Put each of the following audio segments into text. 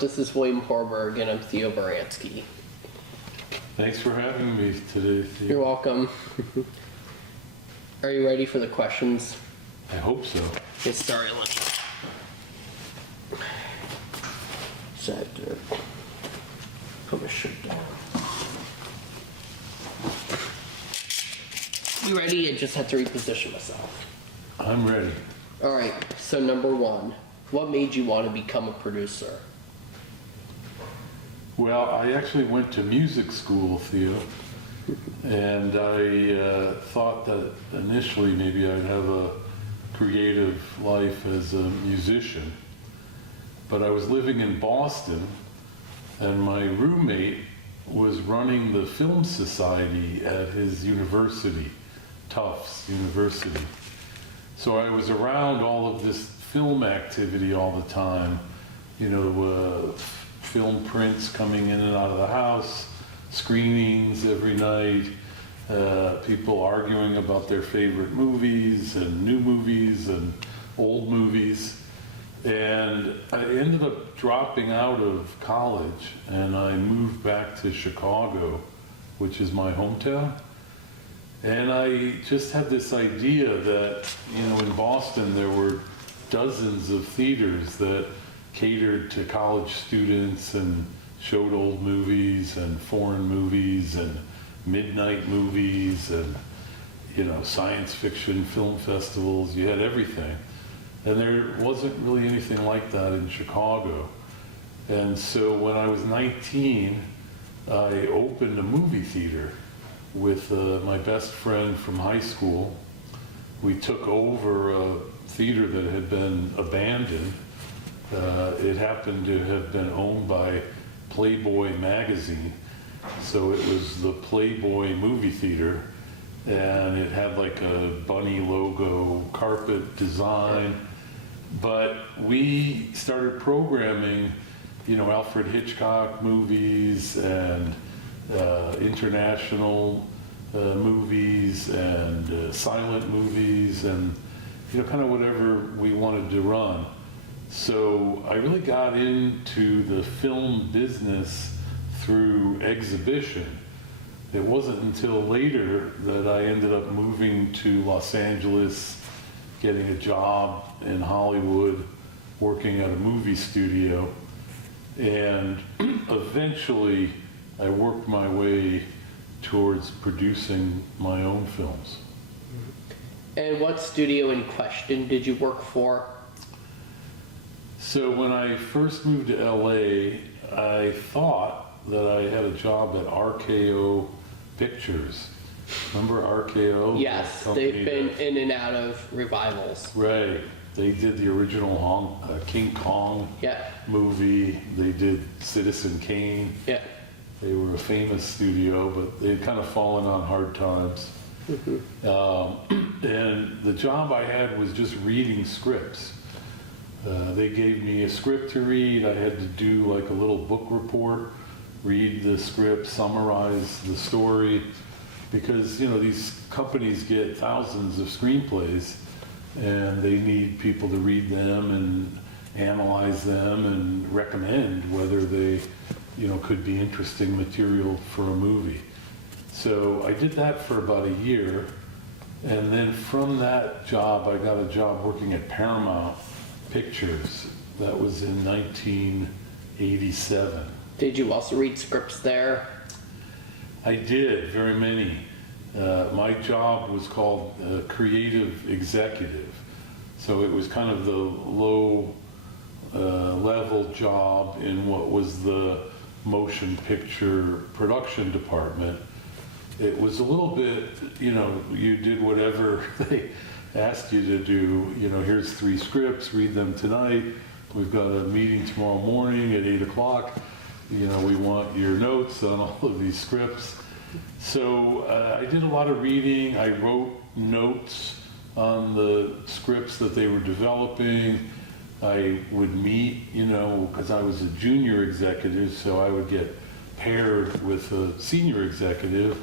this is William Horberg, and I'm Theo Baransky. Thanks for having me today, Theo. You're welcome. Are you ready for the questions? I hope so. Get started. Set. Put my shirt down. You ready? I just have to reposition myself. I'm ready. All right. So number one, what made you want to become a producer? Well, I actually went to music school, Theo, and I thought that initially maybe I'd have a creative life as a musician. But I was living in Boston, and my roommate was running the film society at his university, Tufts University. So I was around all of this film activity all the time, film prints coming in and out of the house, screenings every night, people arguing about their favorite movies and new movies and old movies. And I ended up dropping out of college and I moved back to Chicago, which is my hometown. And I just had this idea that, in Boston there were dozens of theaters that catered to college students and showed old movies and foreign movies and midnight movies and, science fiction film festivals. You had everything. And there wasn't really anything like that in Chicago. And so when I was 19, I opened a movie theater with my best friend from high school. We took over a theater that had been abandoned. It happened to have been owned by Playboy magazine. So it was the Playboy movie theater, and it had like a bunny logo, carpet design. But we started programming, Alfred Hitchcock movies and international movies and silent movies and, kind of whatever we wanted to run. So I really got into the film business through exhibition. It wasn't until later that I ended up moving to Los Angeles, getting a job in Hollywood, working at a movie studio, and eventually I worked my way towards producing my own films. And what studio in question did you work for? So when I first moved to LA, I thought that I had a job at RKO Pictures. Remember RKO? Yes, they've been in and out of revivals. Right. They did the original King Kong movie. They did Citizen Kane. Yeah. They were a famous studio, but they had kind of fallen on hard times. And the job I had was just reading scripts. They gave me a script to read. I had to do like a little book report, read the script, summarize the story, because these companies get thousands of screenplays and they need people to read them and analyze them and recommend whether they could be interesting material for a movie. So I did that for about a year, and then from that job I got a job working at Paramount Pictures. That was in 1987. Did you also read scripts there? I did, very many. My job was called creative executive. So it was kind of the low level job in what was the motion picture production department. It was a little bit, you did whatever they asked you to do. Here's 3 scripts, read them tonight. We've got a meeting tomorrow morning at 8 o'clock. We want your notes on all of these scripts. So I did a lot of reading. I wrote notes on the scripts that they were developing. I would meet, because I was a junior executive, so I would get paired with a senior executive.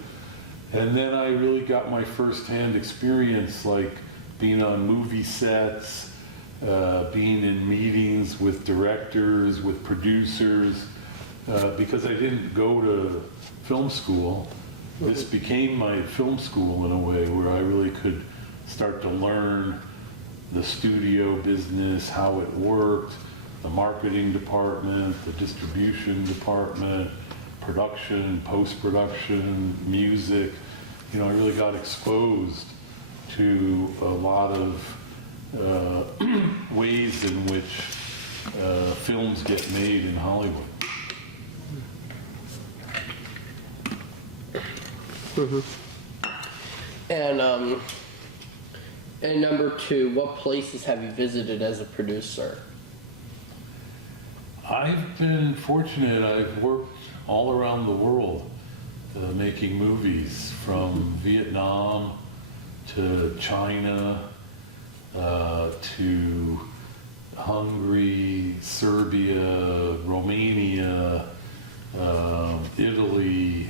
And then I really got my first-hand experience, like being on movie sets, being in meetings with directors, with producers, because I didn't go to film school. This became my film school in a way where I really could start to learn the studio business, how it worked, the marketing department, the distribution department, production, post-production, music. You know, I really got exposed to a lot of ways in which films get made in Hollywood. And number two, what places have you visited as a producer? I've been fortunate. I've worked all around the world making movies, from Vietnam to China to Hungary, Serbia, Romania, Italy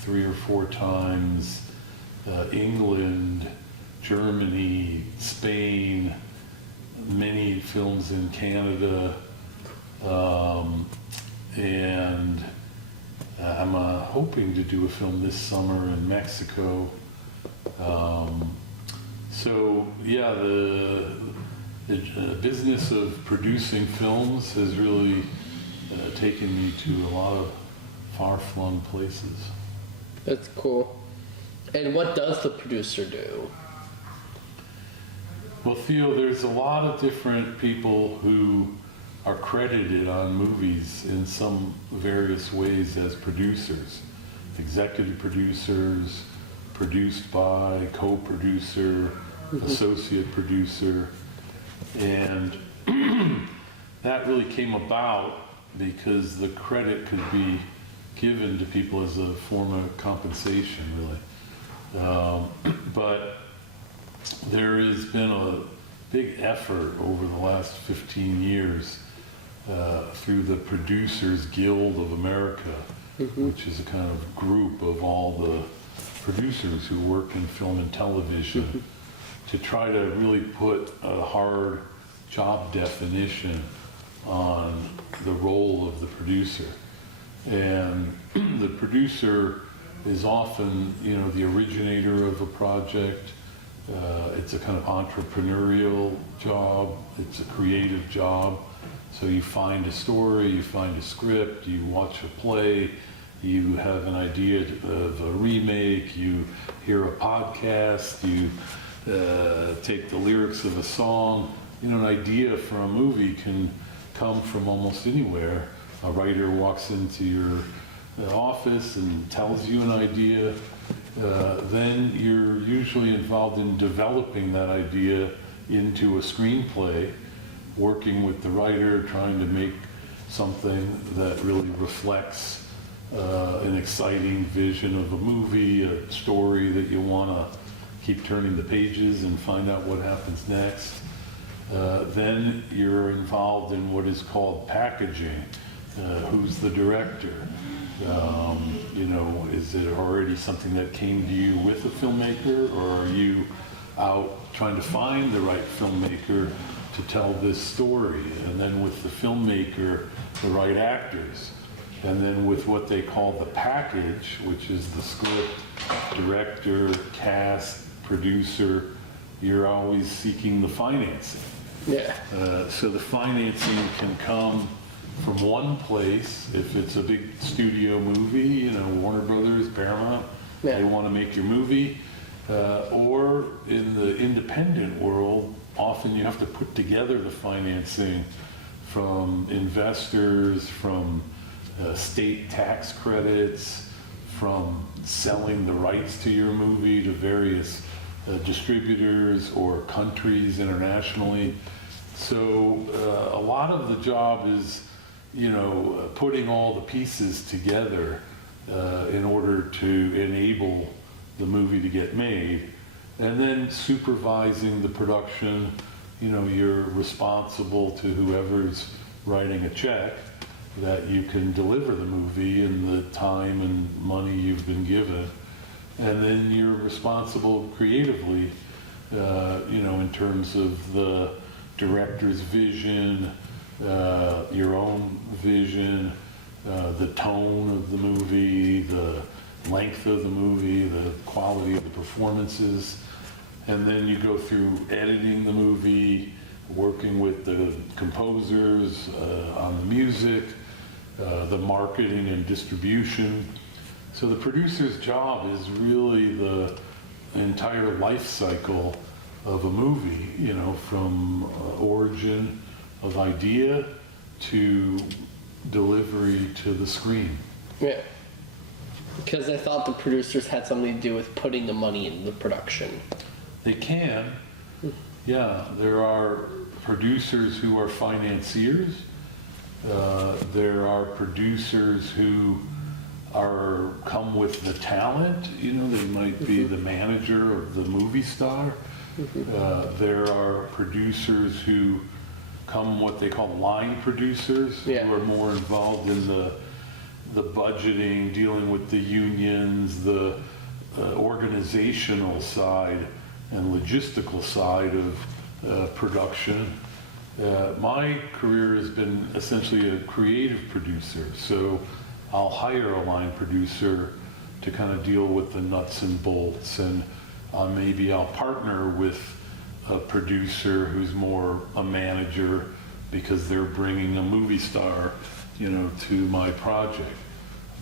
3 or 4 times, England, Germany, Spain, many films in Canada, and I'm hoping to do a film this summer in Mexico. So yeah, the business of producing films has really taken me to a lot of far-flung places. That's cool. And what does the producer do? Well, Theo, there's a lot of different people who are credited on movies in some various ways as producers. Executive producers, produced by, co-producer, associate producer. And that really came about because the credit could be given to people as a form of compensation, really. But there has been a big effort over the last 15 years through the Producers Guild of America, which is a kind of group of all the producers who work in film and television, to try to really put a hard job definition on the role of the producer. And the producer is often, you know, the originator of a project. It's a kind of entrepreneurial job. It's a creative job. So you find a story, you find a script, you watch a play, you have an idea of a remake, you hear a podcast, you take the lyrics of a song. You know, an idea for a movie can come from almost anywhere. A writer walks into your office and tells you an idea. Then you're usually involved in developing that idea into a screenplay, working with the writer, trying to make something that really reflects an exciting vision of a movie, a story that you want to keep turning the pages and find out what happens next. Then you're involved in what is called packaging. Who's the director? You know, is it already something that came to you with a filmmaker, or are you out trying to find the right filmmaker to tell this story? And then with the filmmaker, the right actors. And then with what they call the package, which is the script, director, cast, producer, you're always seeking the financing. Yeah. So the financing can come from one place. If it's a big studio movie, you know, Warner Brothers, Paramount, they want to make your movie. Or in the independent world, often you have to put together the financing from investors, from state tax credits, from selling the rights to your movie to various distributors or countries internationally. So a lot of the job is, you know, putting all the pieces together in order to enable the movie to get made, and then supervising the production. You know, you're responsible to whoever's writing a check that you can deliver the movie in the time and money you've been given. And then you're responsible creatively, you know, in terms of the director's vision, your own vision, the tone of the movie, the length of the movie, the quality of the performances. And then you go through editing the movie, working with the composers on the music, the marketing and distribution. So the producer's job is really the entire life cycle of a movie, you know, from origin of idea to delivery to the screen. Yeah. Because I thought the producers had something to do with putting the money into the production. They can. Yeah, there are producers who are financiers. There are producers who come with the talent. You know, they might be the manager of the movie star. There are producers who come what they call line producers, who are more involved in the budgeting, dealing with the unions, the organizational side and logistical side of production. My career has been essentially a creative producer, so I'll hire a line producer to kind of deal with the nuts and bolts, and maybe I'll partner with a producer who's more a manager because they're bringing a movie star, you know, to my project.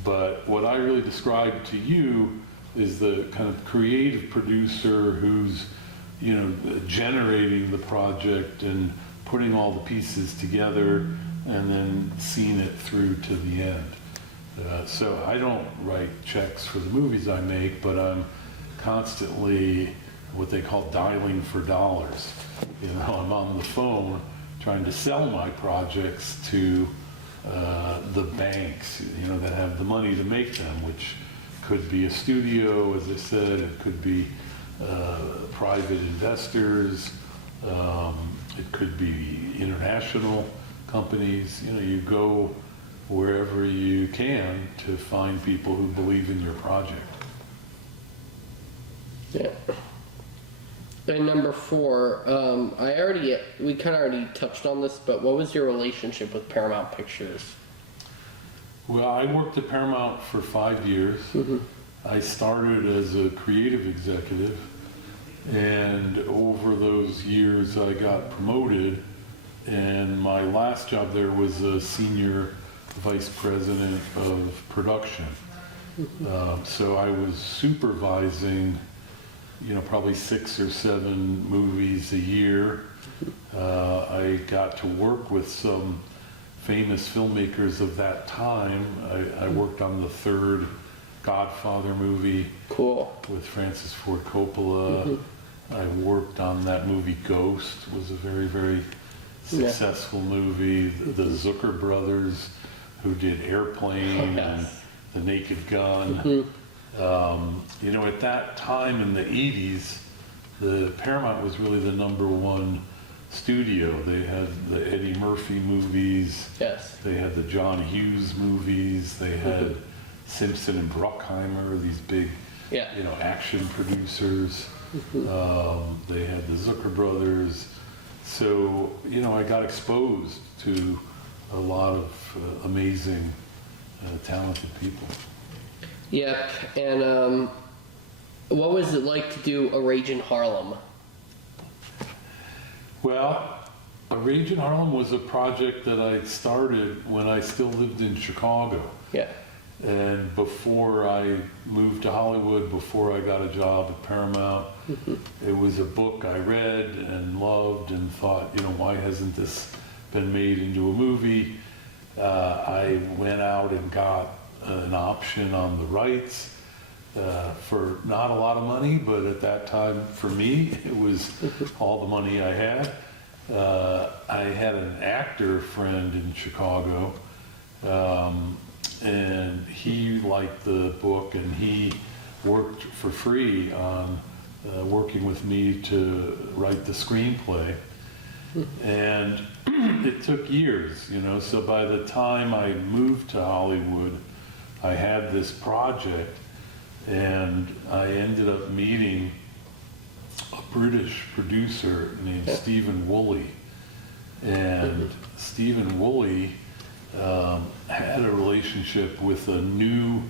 But what I really described to you is the kind of creative producer who's, you know, generating the project and putting all the pieces together and then seeing it through to the end. So I don't write checks for the movies I make, but I'm constantly what they call dialing for dollars. You know, I'm on the phone trying to sell my projects to the banks, you know, that have the money to make them, which could be a studio, as I said, it could be private investors, it could be international companies. You know, you go wherever you can to find people who believe in your project. Yeah. And number 4, we kind of already touched on this, but what was your relationship with Paramount Pictures? Well, I worked at Paramount for 5 years. I started as a creative executive, and over those years I got promoted, and my last job there was a senior vice president of production. So I was supervising, you know, probably 6 or 7 movies a year. I got to work with some famous filmmakers of that time. I worked on the 3rd Godfather movie. Cool. With Francis Ford Coppola. I worked on that movie Ghost, was a very, very successful movie. The Zucker brothers, who did Airplane and The Naked Gun. You know, at that time in the 80s, the Paramount was really the #1 studio. They had the Eddie Murphy movies. Yes. They had the John Hughes movies. They had Simpson and Bruckheimer, these big, you know, action producers. They had the Zucker brothers. So, you know, I got exposed to a lot of amazing, talented people. Yep. And what was it like to do A Rage in Harlem? Well, A Rage in Harlem was a project that I started when I still lived in Chicago. Yeah. And before I moved to Hollywood, before I got a job at Paramount, it was a book I read and loved and thought, you know, why hasn't this been made into a movie? I went out and got an option on the rights for not a lot of money, but at that time, for me, it was all the money I had. I had an actor friend in Chicago, and he liked the book, and he worked for free on working with me to write the screenplay. And it took years, you know, so by the time I moved to Hollywood, I had this project, and I ended up meeting a British producer named Stephen Woolley, And Stephen Woolley had a relationship with a new,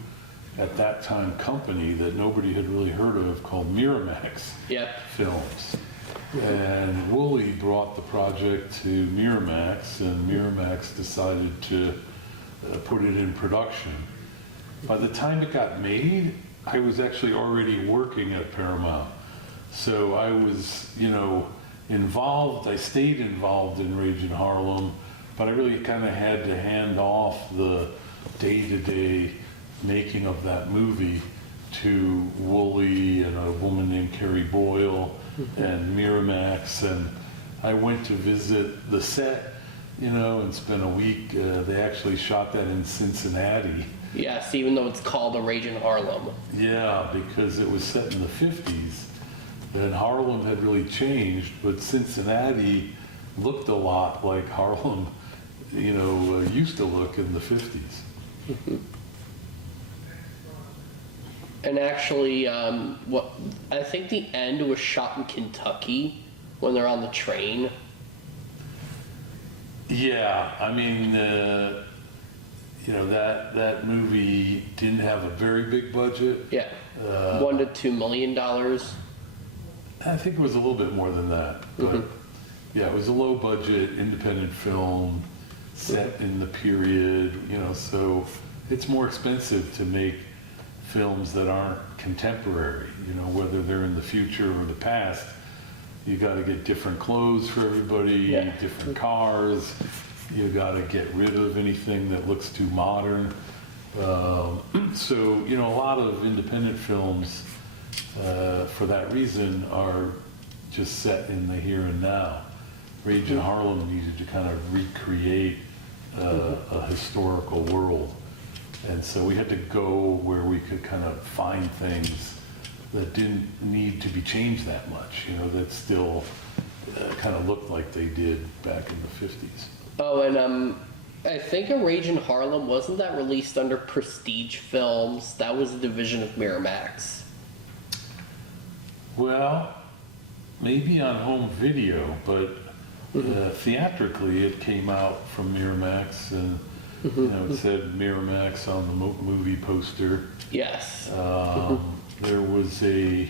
at that time, company that nobody had really heard of called Miramax Films. And Woolley brought the project to Miramax, and Miramax decided to put it in production. By the time it got made, I was actually already working at Paramount. So I was, involved. I stayed involved in Rage in Harlem, but I really kind of had to hand off the day-to-day making of that movie to Woolley and a woman named Carrie Boyle and Miramax. And I went to visit the set, and spent a week. They actually shot that in Cincinnati. Yes, even though it's called A Rage in Harlem. Yeah, because it was set in the 50s. And Harlem had really changed, but Cincinnati looked a lot like Harlem, used to look in the 50s. And actually, I think the end was shot in Kentucky when they're on the train. Yeah, I mean, that movie didn't have a very big budget. Yeah, $1 to $2 million. I think it was a little bit more than that, but yeah, it was a low budget independent film set in the period, so it's more expensive to make films that aren't contemporary, whether they're in the future or the past. You got to get different clothes for everybody, different cars. You got to get rid of anything that looks too modern. So, a lot of independent films, for that reason, are just set in the here and now. Rage in Harlem needed to kind of recreate a historical world. And so we had to go where we could kind of find things that didn't need to be changed that much, that still kind of looked like they did back in the 50s. Oh, and I think A Rage in Harlem, wasn't that released under Prestige Films? That was a division of Miramax. Well, maybe on home video, but theatrically it came out from Miramax, and it said Miramax on the movie poster. Yes. There was a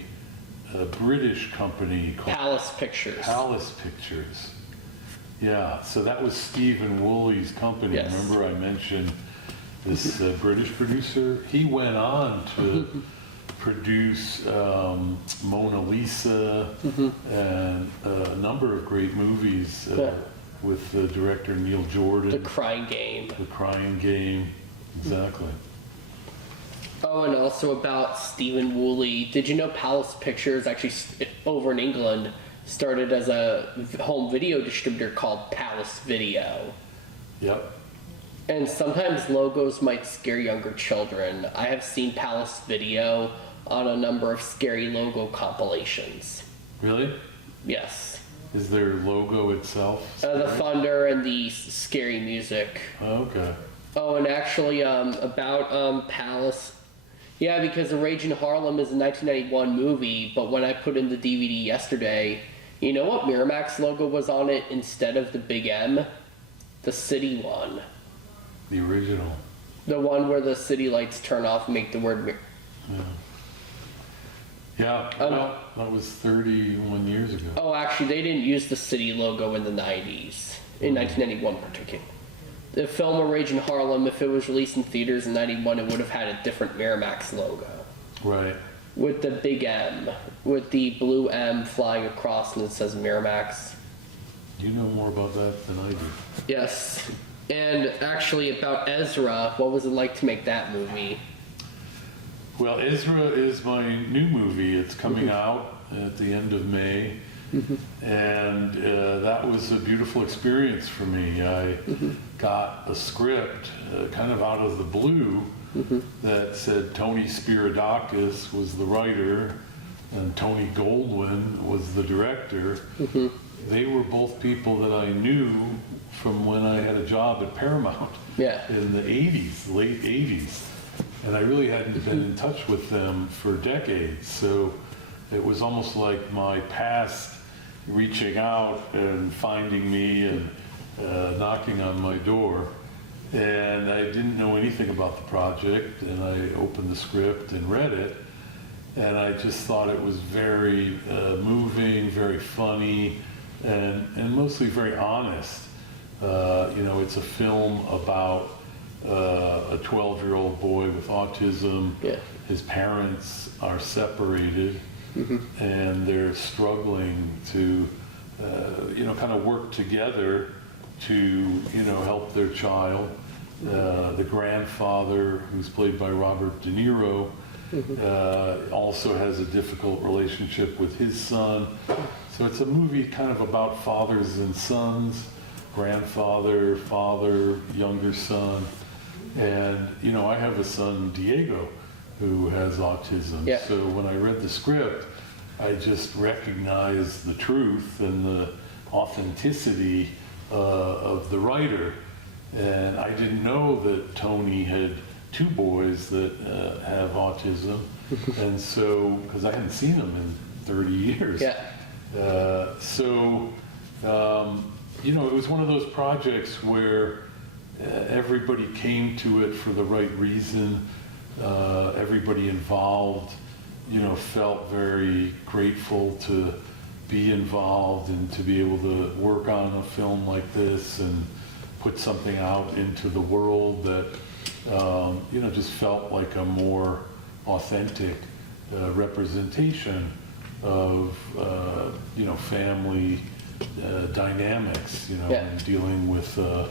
British company called Palace Pictures. Palace Pictures. Yeah, so that was Stephen Woolley's company. Yes. Remember I mentioned this British producer? He went on to produce Mona Lisa and a number of great movies with the director Neil Jordan. The Crying Game. The Crying Game, exactly. Oh, and also about Stephen Woolley. Did you know Palace Pictures, actually over in England, started as a home video distributor called Palace Video? Yep. And sometimes logos might scare younger children. I have seen Palace Video on a number of scary logo compilations. Really? Yes. Is their logo itself? The thunder and the scary music. Oh, okay. Oh, and actually, about Palace. Yeah, because The Rage in Harlem is a 1991 movie, but when I put in the DVD yesterday, you know what Miramax logo was on it instead of the big M? The city one. The original. The one where the city lights turn off and make the word Yeah, well, that was 31 years ago. Oh, actually, they didn't use the city logo in the 90s, in 1991 particularly. The film A Rage in Harlem, if it was released in theaters in 91, it would have had a different Miramax logo. Right. With the big M, with the blue M flying across and it says Miramax. You know more about that than I do. Yes. And actually about Ezra, what was it like to make that movie? Well, Ezra is my new movie. It's coming out at the end of May. And that was a beautiful experience for me. I got a script kind of out of the blue that said Tony Spiridakis was the writer and Tony Goldwyn was the director. They were both people that I knew from when I had a job at Paramount in the 80s, late 80s. And I really hadn't been in touch with them for decades. So it was almost like my past reaching out and finding me and knocking on my door. And I didn't know anything about the project, and I opened the script and read it, and I just thought it was very moving, very funny, and mostly very honest. It's a film about a 12-year-old boy with autism. Yeah. His parents are separated, and they're struggling to, kind of work together to, help their child. The grandfather, who's played by Robert De Niro, also has a difficult relationship with his son. So it's a movie kind of about fathers and sons, grandfather, father, younger son. And, I have a son, Diego, who has autism. Yeah. So when I read the script, I just recognized the truth and the authenticity of the writer. And I didn't know that Tony had two boys that have autism. And so, because I hadn't seen them in 30 years. Yeah. It was one of those projects where everybody came to it for the right reason. Everybody involved, felt very grateful to be involved and to be able to work on a film like this and put something out into the world that, just felt like a more authentic representation of, family dynamics, and dealing with a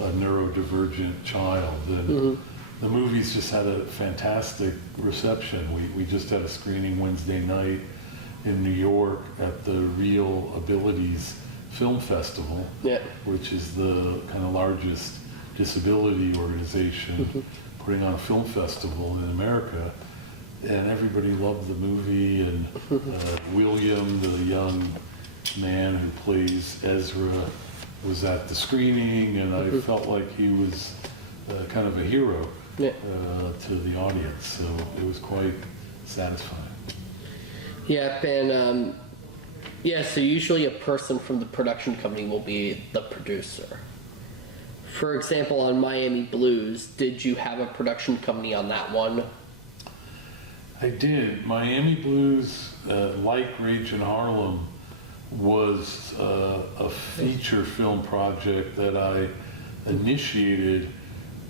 neurodivergent child. And the movies just had a fantastic reception. We just had a screening Wednesday night in New York at the Real Abilities Film Festival, which is the kind of largest disability organization putting on a film festival in America. And everybody loved the movie, and William, the young man who plays Ezra, was at the screening, and I felt like he was kind of a hero to the audience, so it was quite satisfying. Yeah, and so usually a person from the production company will be the producer. For example, on Miami Blues, did you have a production company on that one? I did. Miami Blues, like Rage in Harlem, was a feature film project that I initiated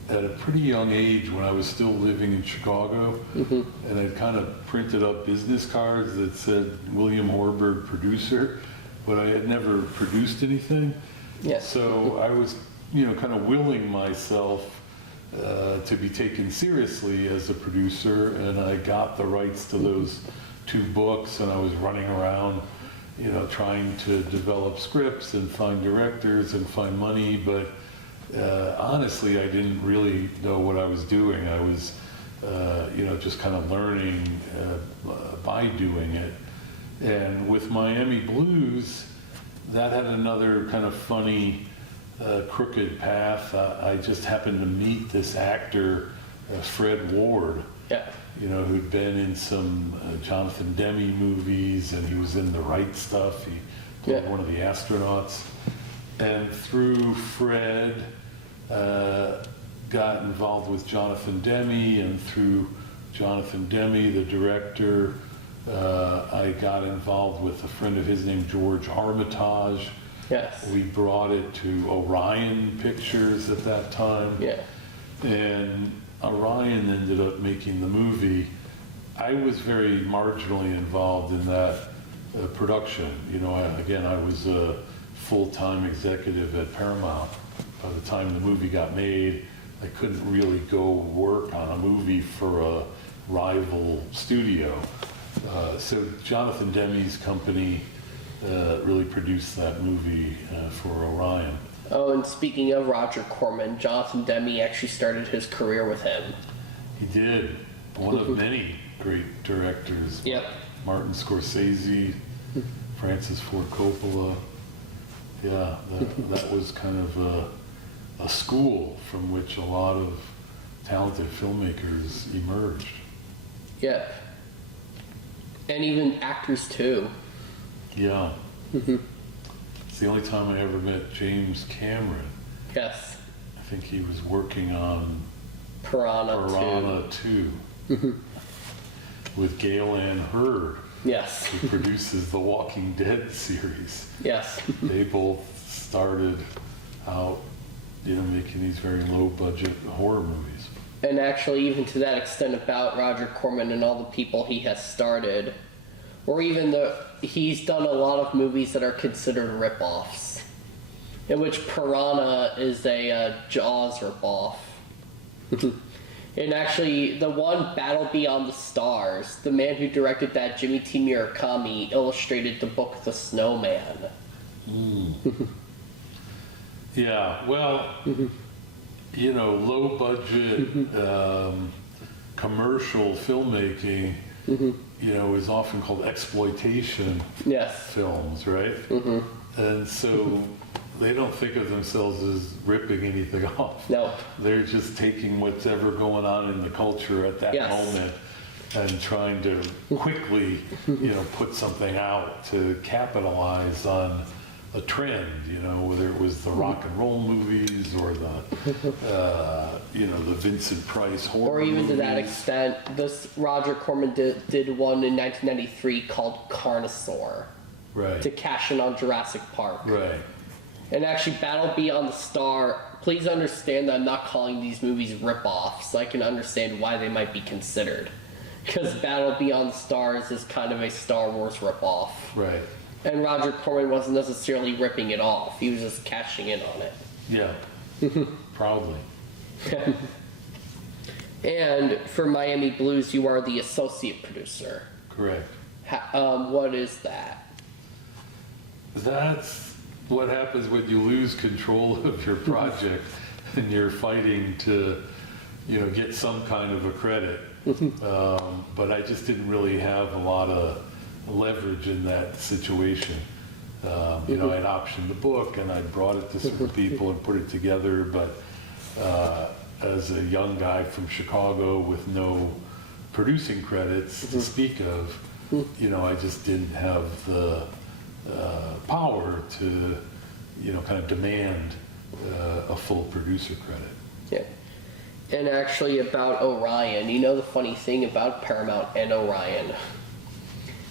at a pretty young age when I was still living in Chicago, and I'd kind of printed up business cards that said William Horberg, producer, but I had never produced anything. Yes. So I was, kind of willing myself to be taken seriously as a producer, and I got the rights to those two books, and I was running around, trying to develop scripts and find directors and find money, but honestly, I didn't really know what I was doing. I was, just kind of learning by doing it. And with Miami Blues, that had another kind of funny, crooked path. I just happened to meet this actor, Fred Ward, who'd been in some Jonathan Demme movies, and he was in The Right Stuff. He played one of the astronauts. And through Fred, got involved with Jonathan Demme, and through Jonathan Demme, the director, I got involved with a friend of his named George Armitage. Yes. We brought it to Orion Pictures at that time. Yeah. And Orion ended up making the movie. I was very marginally involved in that production. I was a full-time executive at Paramount. By the time the movie got made, I couldn't really go work on a movie for a rival studio. So Jonathan Demme's company really produced that movie for Orion. Oh, and speaking of Roger Corman, Jonathan Demme actually started his career with him. He did. One of many great directors. Yep. Martin Scorsese, Francis Ford Coppola. Yeah, that was kind of a school from which a lot of talented filmmakers emerged. Yeah. And even actors too. Yeah. It's the only time I ever met James Cameron. Yes. I think he was working on Piranha 2 with Gail Ann Hurd, Yes. who produces the Walking Dead series. Yes. They both started out, making these very low-budget horror movies. And actually, even to that extent about Roger Corman and all the people he has started, or even he's done a lot of movies that are considered rip-offs, in which Piranha is a Jaws rip-off. And actually, the one Battle Beyond the Stars, the man who directed that, Jimmy T. Murakami, illustrated the book The Snowman. Yeah, well, low-budget commercial filmmaking, is often called exploitation films, right? And so they don't think of themselves as ripping anything off. No. They're just taking what's ever going on in the culture at that moment and trying to quickly, put something out to capitalize on a trend, whether it was the rock and roll movies or the Vincent Price horror Or even movies. to that extent, this Roger Corman did one in 1993 called Carnosaur Right. to cash in on Jurassic Park. Right. And actually, Battle Beyond the Star, please understand that I'm not calling these movies rip-offs. I can understand why they might be considered. Because Battle Beyond the Stars is kind of a Star Wars rip-off. Right. And Roger Corman wasn't necessarily ripping it off. He was just cashing in on it. Yeah. Proudly. And for Miami Blues, you are the associate producer. Correct. What is that? That's what happens when you lose control of your project and you're fighting to, get some kind of a credit. But I just didn't really have a lot of leverage in that situation. I'd optioned the book and I'd brought it to certain people and put it together, but as a young guy from Chicago with no producing credits to speak of, I just didn't have the power to, kind of demand a full producer credit. Yeah. And actually about Orion, the funny thing about Paramount and Orion.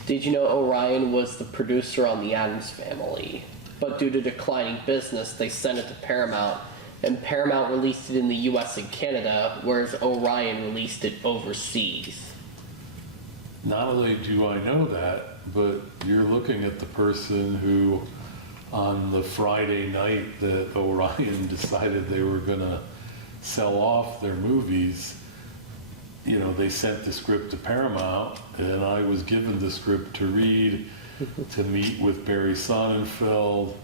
Did you know Orion was the producer on The Addams Family? But due to declining business, they sent it to Paramount, and Paramount released it in the US and Canada, whereas Orion released it overseas. Not only do I know that, but you're looking at the person who, on the Friday night that Orion decided they were going to sell off their movies, they sent the script to Paramount, and I was given the script to read, to meet with Barry Sonnenfeld,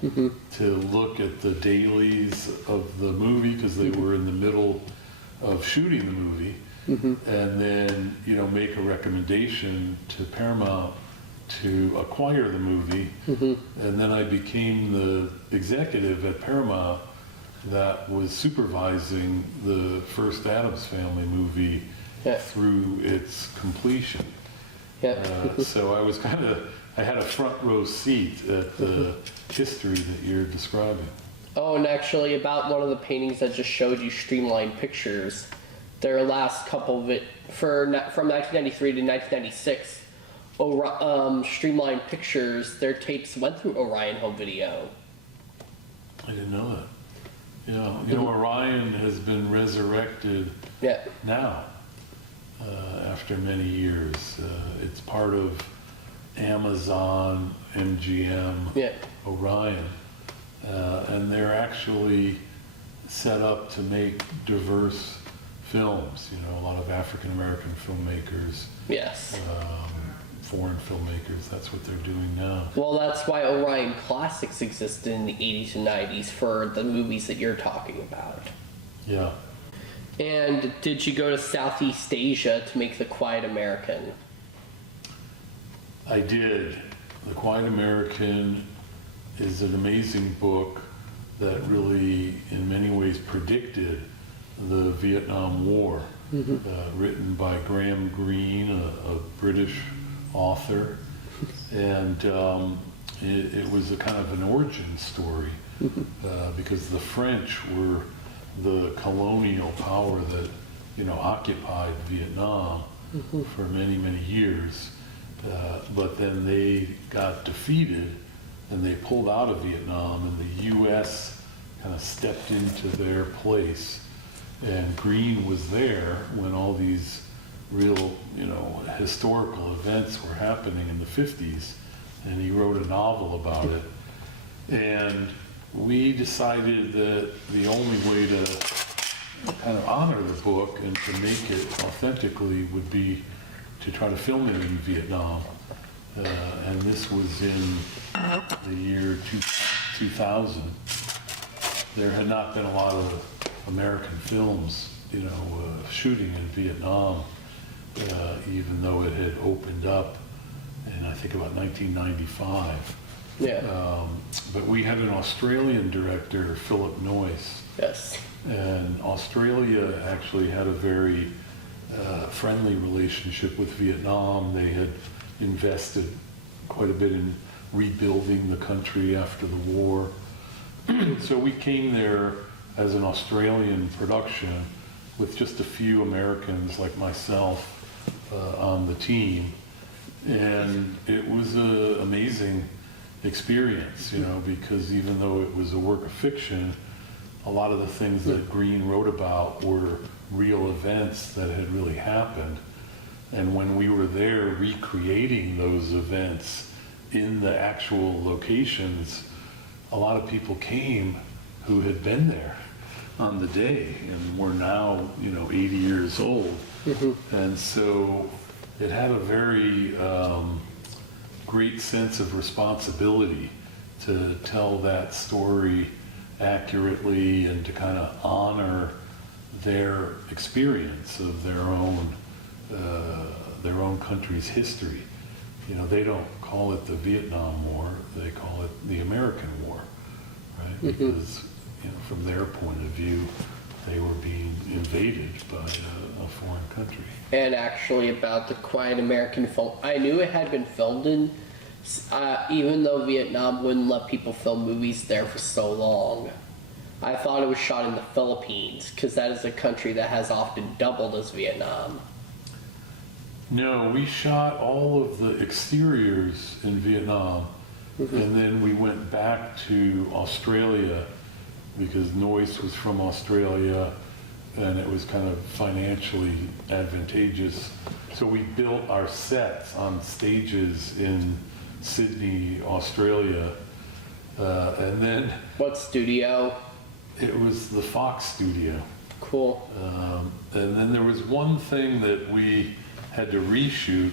to look at the dailies of the movie, because they were in the middle of shooting the movie, and then, make a recommendation to Paramount to acquire the movie, and then I became the executive at Paramount that was supervising the first Addams Family movie through its completion. So I was I had a front row seat at the history that you're describing. Oh, and actually about one of the paintings I just showed you, Streamline Pictures, their last couple of it, from 1993 to 1996, Streamline Pictures, their tapes went through Orion Home Video. I didn't know that. Yeah, Orion has been resurrected now after many years. It's part of Amazon, MGM, Orion, and they're actually set up to make diverse films. A lot of African American filmmakers. Yes. Foreign filmmakers, that's what they're doing now. Well, that's why Orion Classics existed in the 80s and 90s for the movies that you're talking about. Yeah. And did you go to Southeast Asia to make The Quiet American? I did. The Quiet American is an amazing book that really, in many ways, predicted the Vietnam War, written by Graham Greene, a British author, and it was a kind of an origin story because the French were the colonial power that, occupied Vietnam for many, many years. But then they got defeated and they pulled out of Vietnam, and the U.S. kind of stepped into their place. And Green was there when all these real, historical events were happening in the 50s, and he wrote a novel about it. And we decided that the only way to kind of honor the book and to make it authentically would be to try to film it in Vietnam. And this was in the year 2000. There had not been a lot of American films, shooting in Vietnam, even though it had opened up in, I think, about 1995. Yeah. But we had an Australian director, Philip Noyce. Yes. And Australia actually had a very friendly relationship with Vietnam. They had invested quite a bit in rebuilding the country after the war. So we came there as an Australian production with just a few Americans like myself on the team. And it was an amazing experience, because even though it was a work of fiction, a lot of the things that Green wrote about were real events that had really happened. And when we were there recreating those events in the actual locations, a lot of people came who had been there on the day and were now, 80 years old. And so it had a very great sense of responsibility to tell that story accurately and to kind of honor their experience of their own country's history. They don't call it the Vietnam War; they call it the American War, right? Because from their point of view, they were being invaded by a foreign country. And actually, about the Quiet American film, I knew it had been filmed in, even though Vietnam wouldn't let people film movies there for so long. I thought it was shot in the Philippines, because that is a country that has often doubled as Vietnam. No, we shot all of the exteriors in Vietnam, and then we went back to Australia because Noyce was from Australia, and it was kind of financially advantageous. So we built our sets on stages in Sydney, Australia, and then... What studio? It was the Fox studio. Cool. And then there was one thing that we had to reshoot,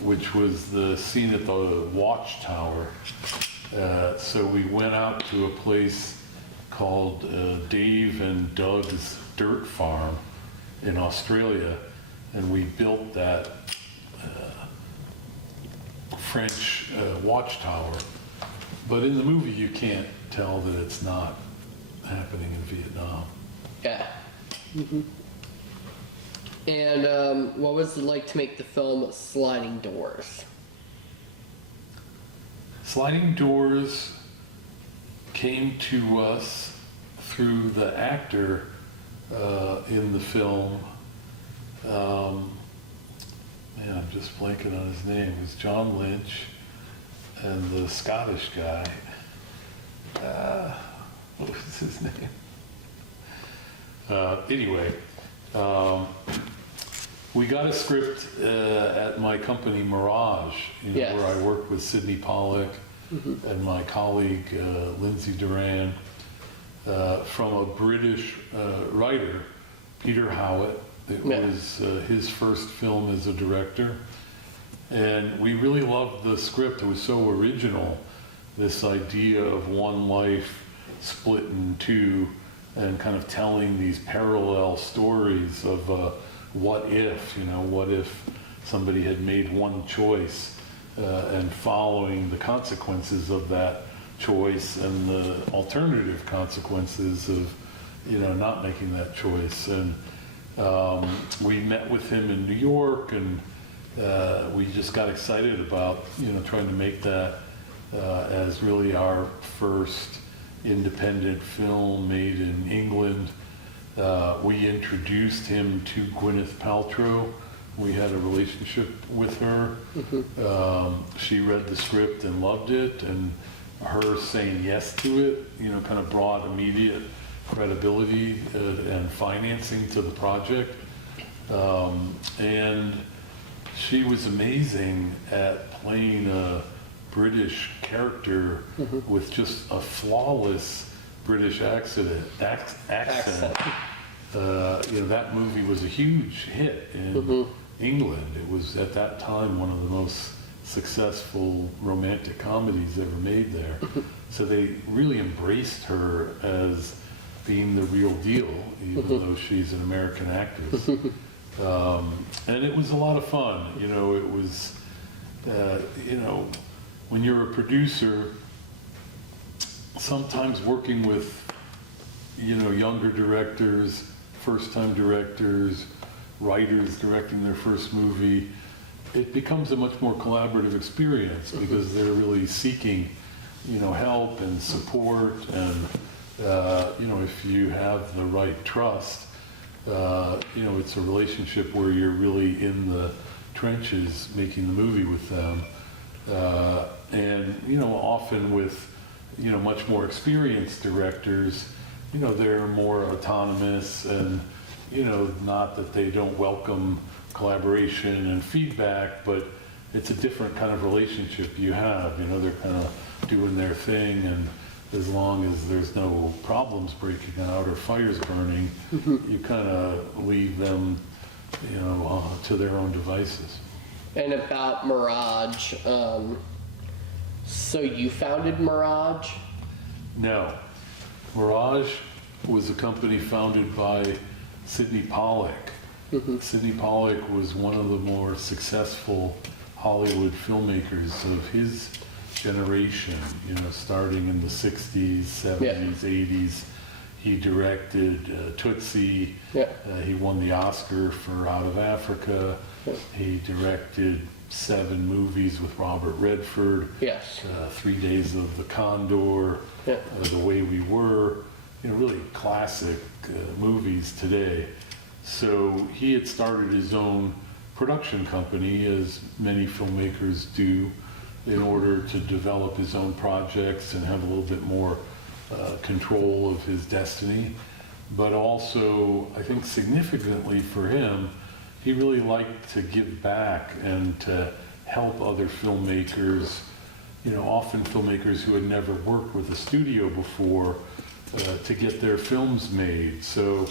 which was the scene at the Watchtower. So we went out to a place called Dave and Doug's Dirt Farm in Australia, and we built that French watchtower. But in the movie, you can't tell that it's not happening in Vietnam. Yeah. And what was it like to make the film Sliding Doors? Sliding Doors came to us through the actor in the film. Man, I'm just blanking on his name. It was John Lynch and the Scottish guy. What was his name? Anyway, we got a script at my company Mirage, Yes. where I worked with Sidney Pollack and my colleague Lindsay Duran, from a British writer, Peter Howitt. It was his first film as a director, and we really loved the script. It was so original, this idea of one life split in two and kind of telling these parallel stories of what if somebody had made one choice and following the consequences of that choice and the alternative consequences of not making that choice. And we met with him in New York, and we just got excited about trying to make that as really our first independent film made in England. We introduced him to Gwyneth Paltrow. We had a relationship with her. She read the script and loved it, and her saying yes to it, kind of brought immediate credibility and financing to the project. And she was amazing at playing a British character with just a flawless British accent. That movie was a huge hit in England. It was at that time one of the most successful romantic comedies ever made there. So they really embraced her as being the real deal, even though she's an American actress. And it was a lot of fun. It was, when you're a producer, sometimes working with, younger directors, first-time directors, writers directing their first movie, it becomes a much more collaborative experience because they're really seeking, help and support, and if you have the right trust, it's a relationship where you're really in the trenches making the movie with them, and often with much more experienced directors, they're more autonomous, and not that they don't welcome collaboration and feedback, but it's a different kind of relationship you have. They're kind of doing their thing, and as long as there's no problems breaking out or fires burning, you kind of leave them, to their own devices. And about Mirage, so you founded Mirage? No. Mirage was a company founded by Sidney Pollack. Sidney Pollack was one of the more successful Hollywood filmmakers of his generation, starting in the 60s, 70s, 80s. He directed Tootsie. He won the Oscar for Out of Africa. He directed 7 movies with Robert Redford. 3 Days of the Condor, The Way We Were, really classic movies today. So he had started his own production company, as many filmmakers do, in order to develop his own projects and have a little bit more control of his destiny. But also, I think significantly for him, he really liked to give back and to help other filmmakers, often filmmakers who had never worked with a studio before, to get their films made. So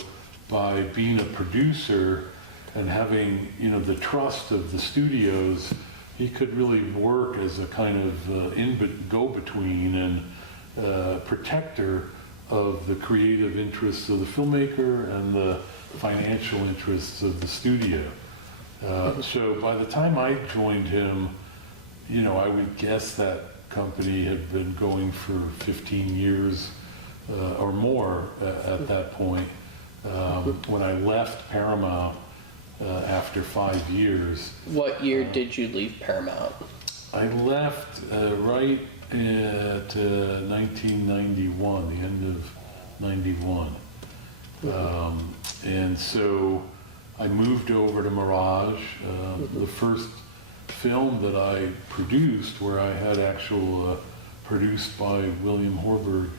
by being a producer and having, the trust of the studios, he could really work as a kind of go-between and protector of the creative interests of the filmmaker and the financial interests of the studio. So by the time I joined him, I would guess that company had been going for 15 years or more at that point. When I left Paramount after 5 years. What year did you leave Paramount? I left right at 1991, the end of 91. And so I moved over to Mirage. The first film that I produced, where I had actual produced by William Horberg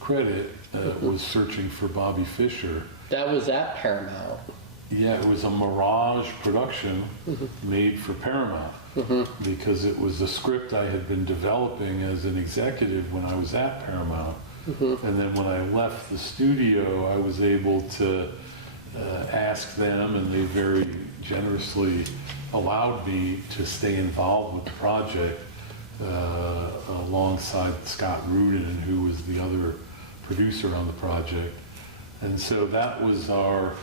credit, was Searching for Bobby Fischer. That was at Paramount. Yeah, it was a Mirage production made for Paramount, because it was a script I had been developing as an executive when I was at Paramount. And then when I left the studio, I was able to ask them, and they very generously allowed me to stay involved with the project alongside Scott Rudin, who was the other producer on the project. And so that was our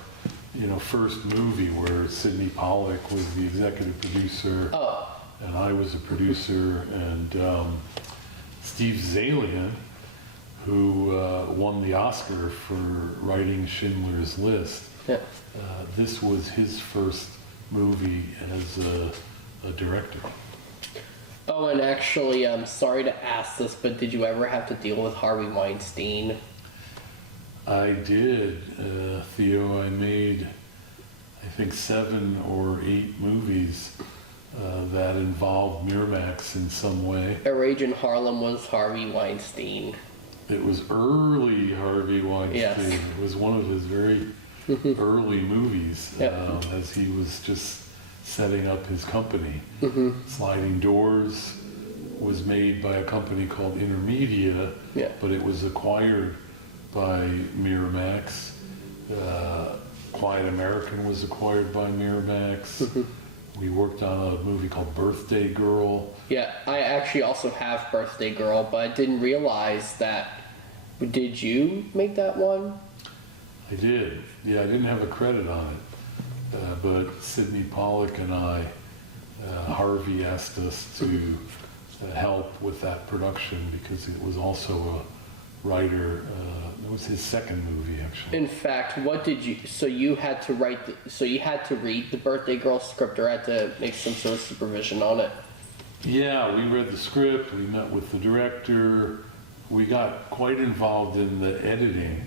first movie, where Sidney Pollack was the executive producer, and I was a producer, and Steve Zalian, who won the Oscar for writing Schindler's List. This was his first movie as a director. Oh, and actually, I'm sorry to ask this, but did you ever have to deal with Harvey Weinstein? I did, Theo. I made, I think, 7 or 8 movies that involved Miramax in some way. A Rage in Harlem was Harvey Weinstein. It was early Harvey Weinstein. Yes. It was one of his very early movies, Yep. as he was just setting up his company. Mm-hmm. Sliding Doors was made by a company called Intermedia, Yeah. but it was acquired by Miramax. Quiet American was acquired by Miramax. Mm-hmm. We worked on a movie called Birthday Girl. Yeah, I actually also have Birthday Girl, but I didn't realize that. Did you make that one? I did. Yeah, I didn't have a credit on it. But Sidney Pollack and I, Harvey asked us to help with that production because it was also a writer. It was his second movie, actually. In fact, what did you? So you had to write. So you had to read the Birthday Girl script, or had to make some sort of supervision on it. Yeah, we read the script. We met with the director. We got quite involved in the editing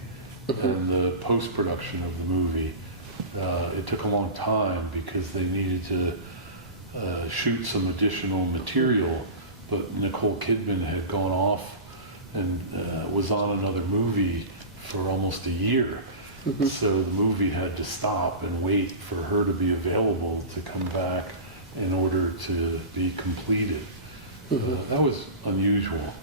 and the post-production of the movie. It took a long time because they needed to shoot some additional material, but Nicole Kidman had gone off and was on another movie for almost a year. So the movie had to stop and wait for her to be available to come back in order to be completed. That was unusual.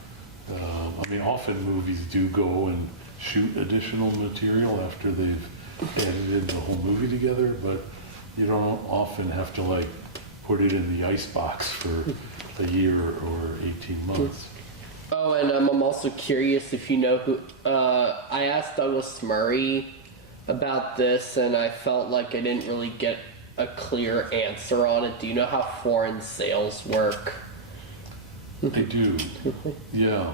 I mean, often movies do go and shoot additional material after they've edited the whole movie together, but you don't often have to like put it in the icebox for a year or 18 months. Oh, and I'm also curious if you know who. I asked Douglas Murray about this, and I felt like I didn't really get a clear answer on it. Do you know how foreign sales work? I do, yeah.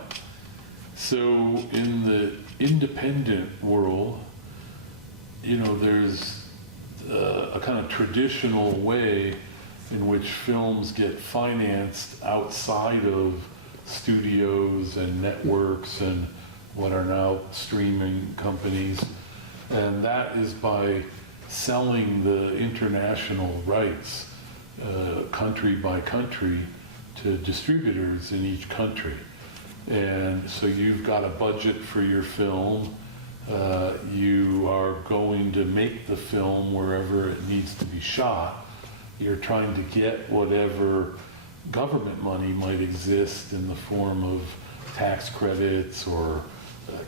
So in the independent world, you know, there's a kind of traditional way in which films get financed outside of studios and networks and what are now streaming companies, and that is by selling the international rights country by country to distributors in each country. And so you've got a budget for your film. You are going to make the film wherever it needs to be shot. You're trying to get whatever government money might exist in the form of tax credits or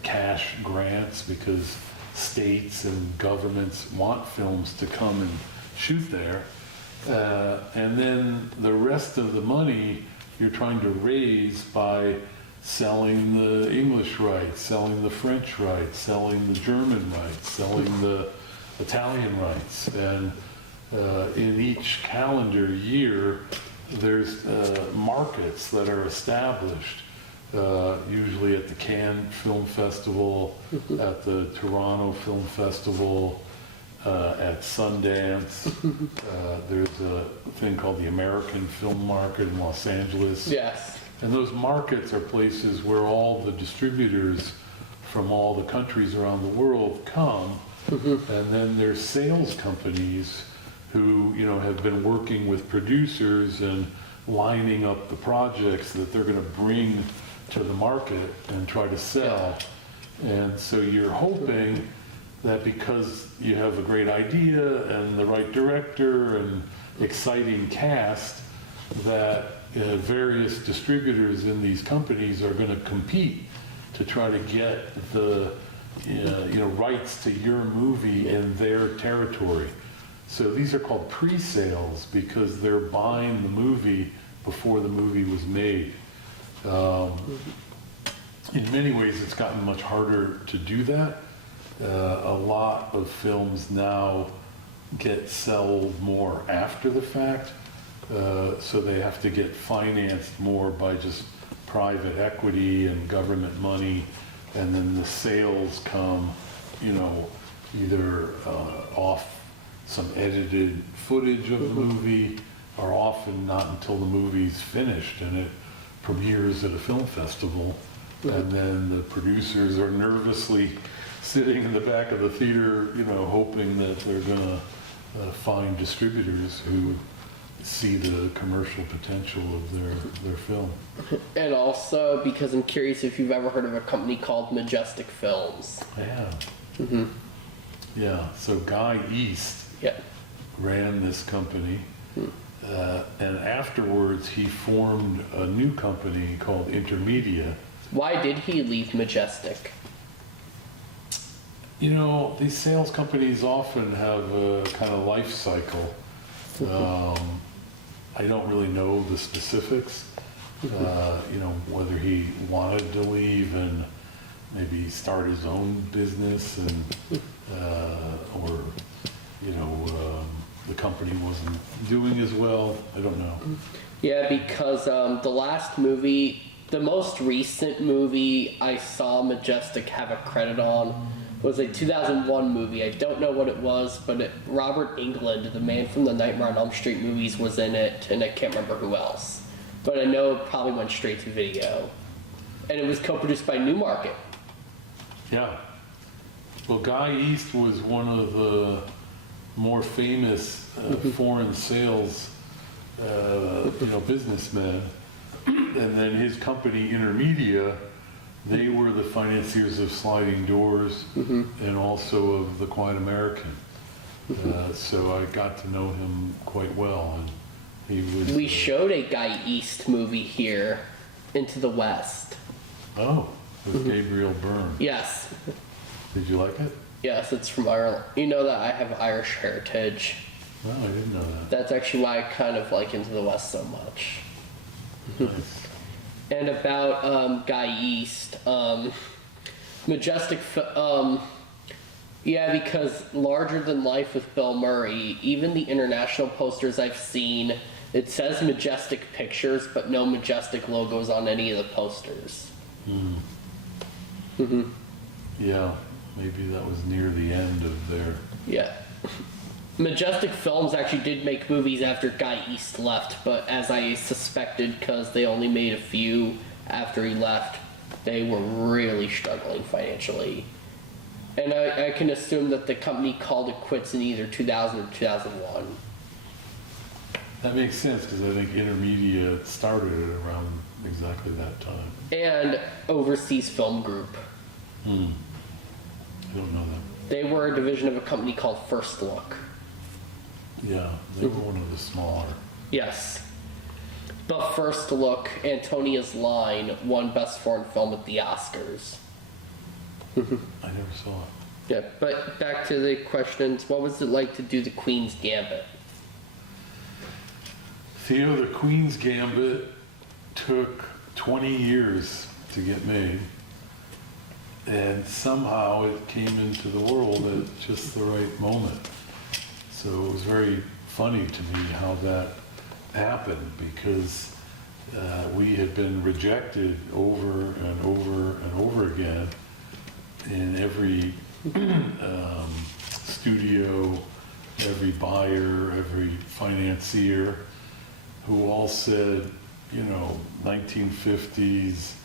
cash grants, because states and governments want films to come and shoot there. And then the rest of the money you're trying to raise by selling the English rights, selling the French rights, selling the German rights, selling the Italian rights. And in each calendar year, there's markets that are established, usually at the Cannes Film Festival, at the Toronto Film Festival, at Sundance. There's a thing called the American Film Market in Los Angeles. Yes. And those markets are places where all the distributors from all the countries around the world come. And then there's sales companies who, you know, have been working with producers and lining up the projects that they're going to bring to the market and try to sell. And so you're hoping that because you have a great idea and the right director and exciting cast, that various distributors in these companies are going to compete to try to get the rights to your movie in their territory. So these are called pre-sales because they're buying the movie before the movie was made. In many ways, it's gotten much harder to do that. A lot of films now get sold more after the fact, so they have to get financed more by just private equity and government money, and then the sales come, you know, either off some edited footage of the movie are often not until the movie's finished and it premieres at a film festival. And then the producers are nervously sitting in the back of the theater, hoping that they're going to find distributors who see the commercial potential of their film. And also, because I'm curious if you've ever heard of a company called Majestic Films. I have. Mm-hmm. Yeah, so Guy East Yeah. ran this company, and afterwards he formed a new company called Intermedia. Why did he leave Majestic? These sales companies often have a kind of life cycle. I don't really know the specifics, whether he wanted to leave and maybe start his own business or the company wasn't doing as well. I don't know. Yeah, because the most recent movie I saw Majestic have a credit on was a 2001 movie. I don't know what it was, but Robert Englund, the man from the Nightmare on Elm Street movies, was in it, and I can't remember who else. But I know it probably went straight to video. And it was co-produced by Newmarket. Yeah. Well, Guy East was one of the more famous foreign sales, businessmen. And then his company, Intermedia, they were the financiers of Sliding Doors and also of The Quiet American. So I got to know him quite well. And he was. We showed a Guy East movie here, Into the West. Oh, with Gabriel Byrne. Yes. Did you like it? Yes, it's from Ireland. You know that I have Irish heritage. No, I didn't know that. That's actually why I kind of like Into the West so much. Nice. And about Guy East, Majestic, because Larger Than Life with Bill Murray, even the international posters I've seen, it says Majestic Pictures, but no Majestic logos on any of the posters. Yeah, maybe that was near the end of their. Yeah. Majestic Films actually did make movies after Guy East left, but as I suspected, because they only made a few after he left, they were really struggling financially. And I can assume that the company called it quits in either 2000 or 2001. That makes sense, because I think Intermedia started at around exactly that time. And Overseas Film Group. I don't know that. They were a division of a company called First Look. Yeah, they were one of the smaller. Yes. But First Look, Antonia's Line, won Best Foreign Film at the Oscars. I never saw it. Yeah, but back to the questions. What was it like to do the Queens Gambit? Theo, the Queens Gambit took 20 years to get made. And somehow it came into the world at just the right moment. So it was very funny to me how that happened, because we had been rejected over and over and over again in every studio, every buyer, every financier, who all said, 1950s,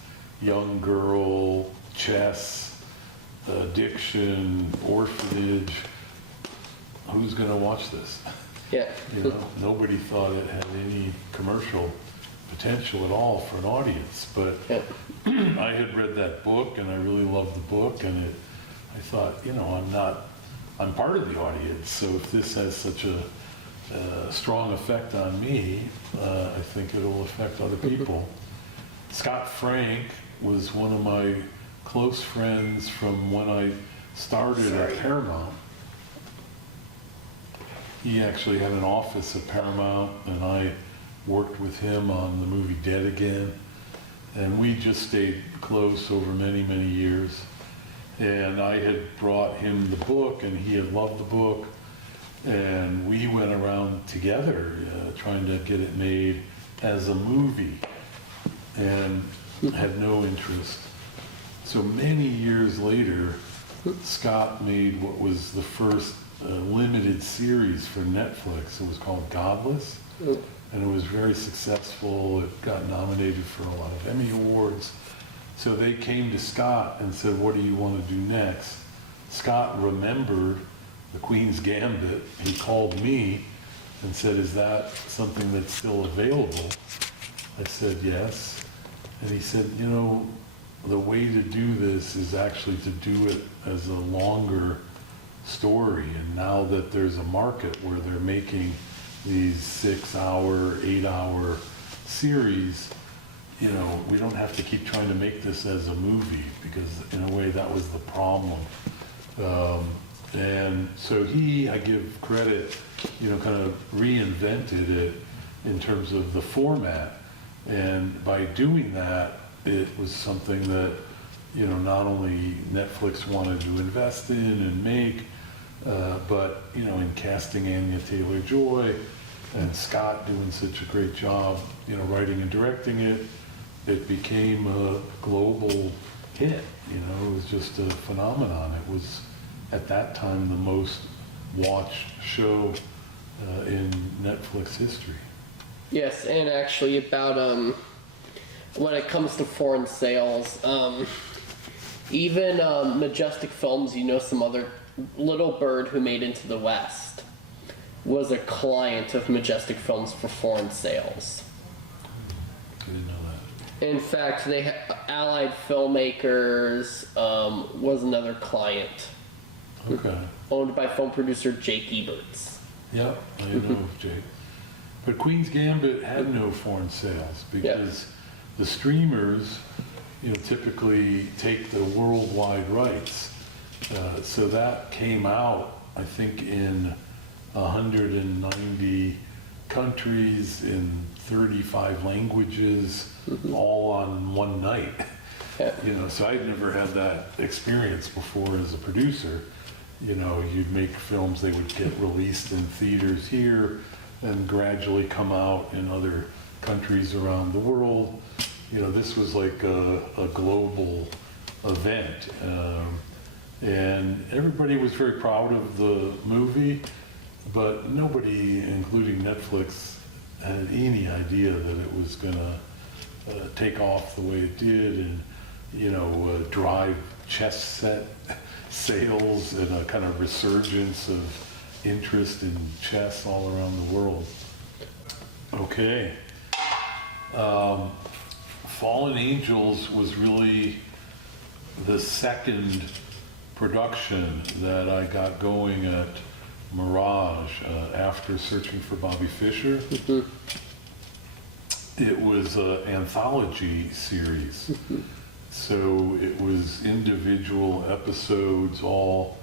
young girl, chess, addiction, orphanage. Who's going to watch this? Yeah. Nobody thought it had any commercial potential at all for an audience. But Yeah. I had read that book, and I really loved the book, and I thought, I'm part of the audience. So if this has such a strong effect on me, I think it'll affect other people. Scott Frank was one of my close friends from when I started at Paramount. He actually had an office at Paramount, and I worked with him on the movie Dead Again. And we just stayed close over many, many years. And I had brought him the book, and he had loved the book. And we went around together trying to get it made as a movie, and had no interest. So many years later, Scott made what was the first a limited series for Netflix. It was called Godless, and it was very successful. It got nominated for a lot of Emmy Awards. So they came to Scott and said, what do you want to do next? Scott remembered the Queens Gambit. He called me and said, is that something that's still available? I said, yes. And he said, you know, the way to do this is actually to do it as a longer story. And now that there's a market where they're making these 6-hour, 8-hour series, you know, we don't have to keep trying to make this as a movie, because in a way that was the problem. And so I give credit, you know, kind of reinvented it in terms of the format. And by doing that, it was something that, you know, not only Netflix wanted to invest in and make, but, you know, in casting Anya Taylor-Joy and Scott doing such a great job, you know, writing and directing it, it became a global hit. You know, it was just a phenomenon. It was, at that time, the most watched show in Netflix history. Yes, and actually about when it comes to foreign sales, even Majestic Films, you know, some other Little Bird who made Into the West was a client of Majestic Films for foreign sales. I didn't know that. In fact, Allied Filmmakers was another client. Okay. Owned by film producer Jake Eberts. Yep, I know of Jake. But Queen's Gambit had no foreign sales because the streamers, you know, typically take the worldwide rights. So that came out, I think, in 190 countries in 35 languages, all on one night. You know, so I'd never had that experience before as a producer. You know, you'd make films, they would get released in theaters here and gradually come out in other countries around the world. You know, this was like a global event. And everybody was very proud of the movie, but nobody, including Netflix, had any idea that it was going to take off the way it did and, you know, drive chess set sales and a kind of resurgence of interest in chess all around the world. Okay. Fallen Angels was really the second production that I got going at Mirage after searching for Bobby Fischer. It was an anthology series. So it was individual episodes, all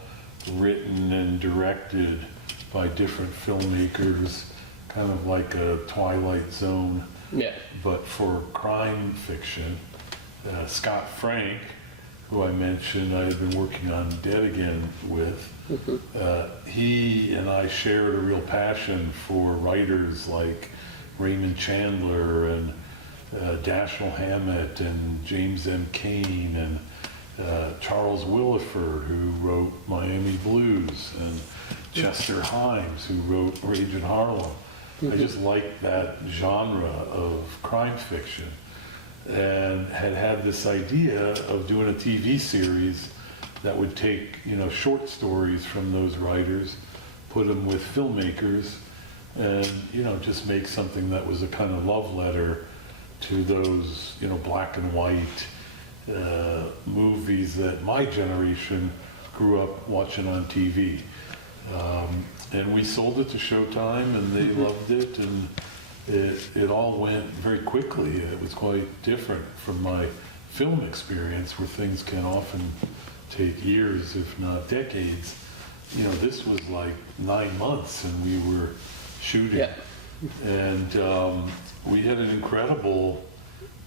written and directed by different filmmakers, kind of like a Twilight Zone, but for crime fiction. Scott Frank, who I mentioned I had been working on Dead Again with, he and I shared a real passion for writers like Raymond Chandler and Dashiell Hammett and James M. Cain and Charles Willeford, who wrote Miami Blues, and Chester Himes, who wrote Rage in Harlem. I just liked that genre of crime fiction, and had this idea of doing a TV series that would take, you know, short stories from those writers, put them with filmmakers, and, you know, just make something that was a kind of love letter to those, you know, black and white movies that my generation grew up watching on TV. And we sold it to Showtime, and they loved it, and it all went very quickly. It was quite different from my film experience, where things can often take years, if not decades. You know, this was like 9 months, and we were shooting. And we had an incredible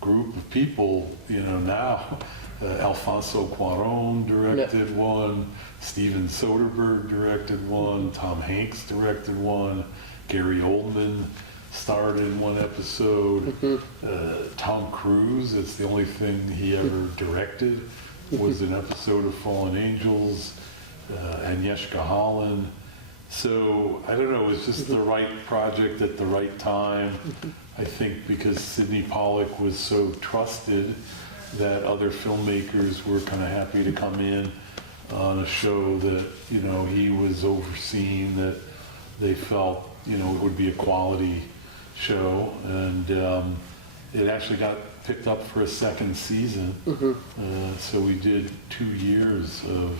group of people, you know, now. Alfonso Cuarón directed one, Steven Soderbergh directed one, Tom Hanks directed one, Gary Oldman starred in one episode, Tom Cruise, it's the only thing he ever directed, was an episode of Fallen Angels, Agnieszka Holland, So I don't know, it was just the right project at the right time. I think because Sidney Pollack was so trusted that other filmmakers were kind of happy to come in on a show that, you know, he was overseeing, that they felt, you know, it would be a quality show. And it actually got picked up for a second season. So we did 2 years of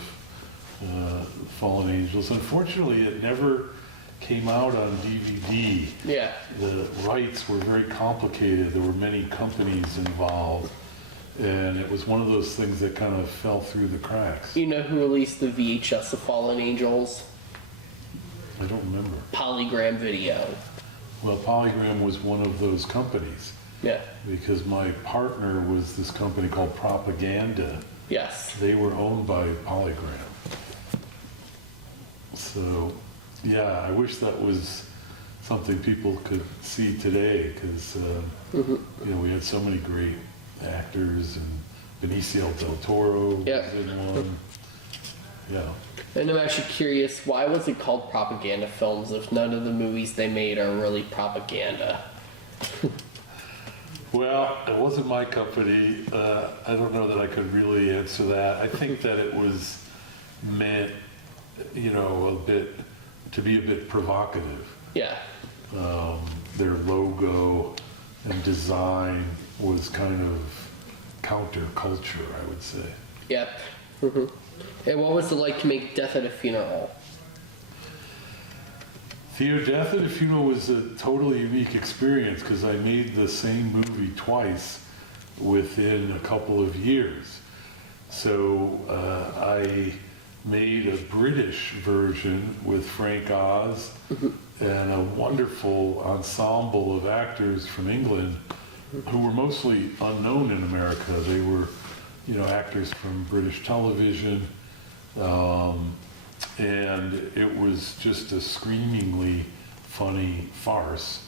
Fallen Angels. Unfortunately, it never came out on DVD. Yeah. The rights were very complicated. There were many companies involved. And it was one of those things that kind of fell through the cracks. You know who released the VHS of Fallen Angels? I don't remember. Polygram Video. Well, Polygram was one of those companies. Yeah. Because my partner was this company called Propaganda. Yes. They were owned by Polygram. So, yeah, I wish that was something people could see today, because you know, we had so many great actors, and Benicio del Toro was in one. Yeah. And I'm actually curious, why was it called propaganda films if none of the movies they made are really propaganda? Well, it wasn't my company. I don't know that I could really answer that. I think that it was meant, you know, to be a bit provocative. Yeah. Their logo and design was kind of counterculture, I would say. Yep. And what was it like to make Death at a Funeral? Theo, Death at a Funeral was a totally unique experience because I made the same movie twice within a couple of years. So I made a British version with Frank Oz and a wonderful ensemble of actors from England who were mostly unknown in America. They were, you know, actors from British television, and it was just a screamingly funny farce,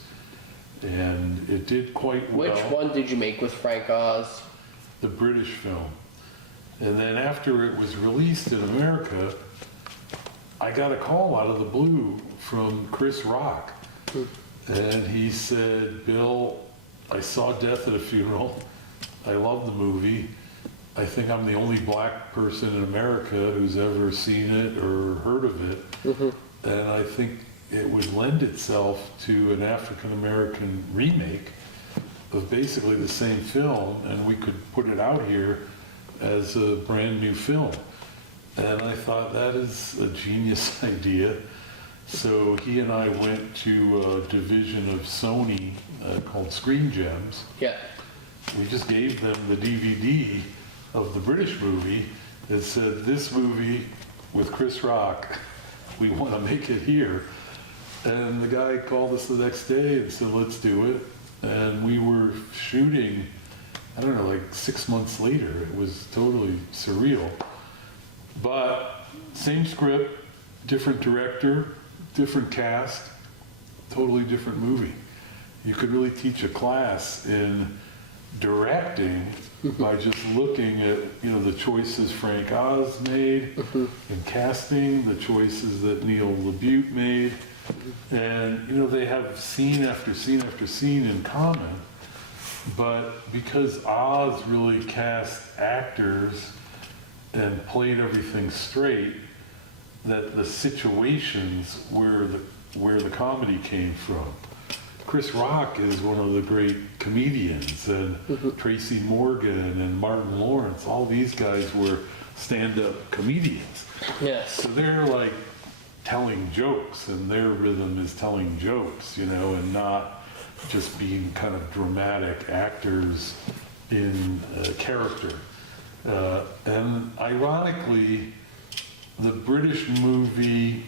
and it did quite well. Which one did you make with Frank Oz? The British film. And then after it was released in America, I got a call out of the blue from Chris Rock, and he said, "Bill, I saw Death at a Funeral. I love the movie. I think I'm the only black person in America who's ever seen it or heard of it. And I think it would lend itself to an African American remake of basically the same film, and we could put it out here as a brand new film." And I thought, that is a genius idea. So he and I went to a division of Sony called Screen Gems. Yeah. We just gave them the DVD of the British movie and said, "This movie with Chris Rock, we want to make it here." And the guy called us the next day and said, "Let's do it." And we were shooting, I don't know, like 6 months later. It was totally surreal. But same script, different director, different cast, totally different movie. You could really teach a class in directing by just looking at, you know, the choices Frank Oz made in casting, the choices that Neil LaBute made. And, you know, they have scene after scene after scene in common. But because Oz really cast actors and played everything straight, that the situations where the comedy came from. Chris Rock is one of the great comedians, and Tracy Morgan and Martin Lawrence, all these guys were stand-up comedians. Yes. So they're like telling jokes, and their rhythm is telling jokes, you know, and not just being kind of dramatic actors in character. And ironically, the British movie,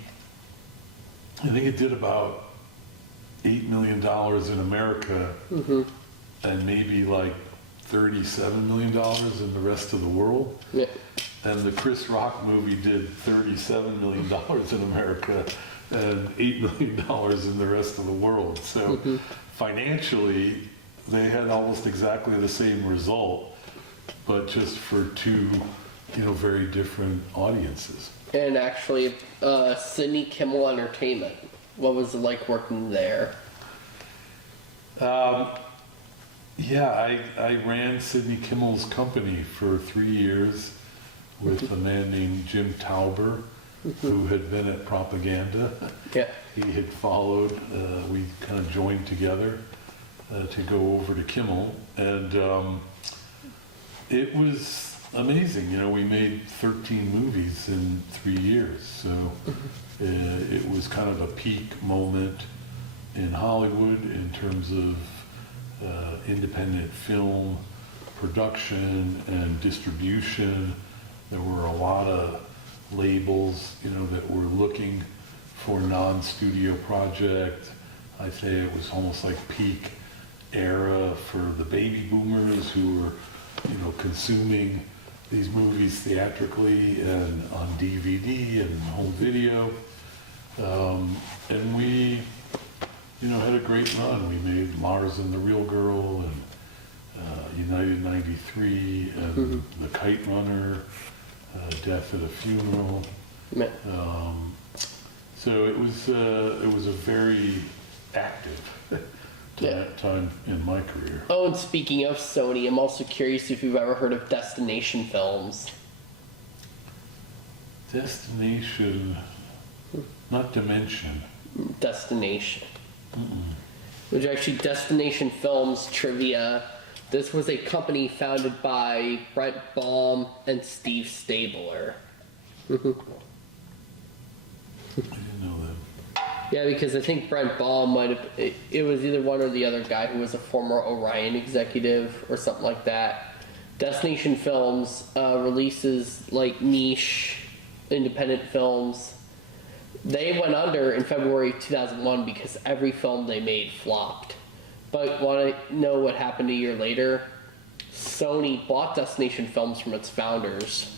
I think it did about $8 million in America, and maybe like $37 million in the rest of the world. Yeah. And the Chris Rock movie did $37 million in America and $8 million in the rest of the world. So financially, they had almost exactly the same result, but just for two, you know, very different audiences. And actually, Sydney Kimmel Entertainment. What was it like working there? Yeah, I ran Sidney Kimmel's company for 3 years with a man named Jim Tauber, who had been at Propaganda. Yeah. He had followed, we kind of joined together to go over to Kimmel, and it was amazing. You know, we made 13 movies in 3 years, so it was kind of a peak moment in Hollywood in terms of independent film production and distribution. There were a lot of labels, you know, that were looking for non-studio project. I'd say it was almost like peak era for the baby boomers who were, you know, consuming these movies theatrically and on DVD and home video. And we, you know, had a great run. We made Lars and the Real Girl and United 93 and The Kite Runner, Death at a Funeral. So it was a very active time in my career. Oh, and speaking of Sony, I'm also curious if you've ever heard of Destination Films. Destination, not Dimension. Destination. Which actually, Destination Films trivia. This was a company founded by Brent Baum and Steve Stabler. I didn't know that. Yeah, because I think Brent Baum might have. It was either one or the other guy who was a former Orion executive or something like that. Destination Films releases like niche independent films. They went under in February 2001 because every film they made flopped. But want to know what happened a year later? Sony bought Destination Films from its founders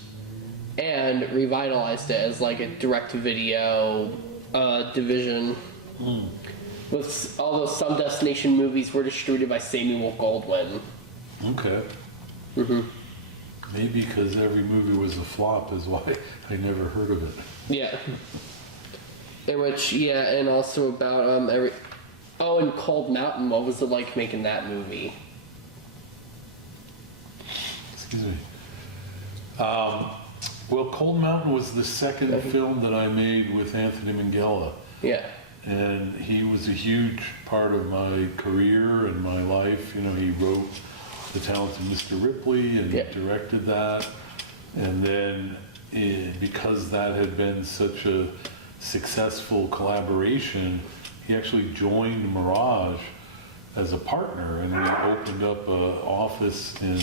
and revitalized it as like a direct-to-video division. With although some Destination movies were distributed by Samuel Goldwyn. Okay. Maybe because every movie was a flop is why I never heard of it. Yeah. In which, yeah, and also about Oh, and Cold Mountain. What was it like making that movie? Excuse me. Well, Cold Mountain was the second film that I made with Anthony Minghella. Yeah. And he was a huge part of my career and my life. You know, he wrote The Talented Mr. Ripley and directed that. And then because that had been such a successful collaboration, he actually joined Mirage as a partner, and we opened up an office in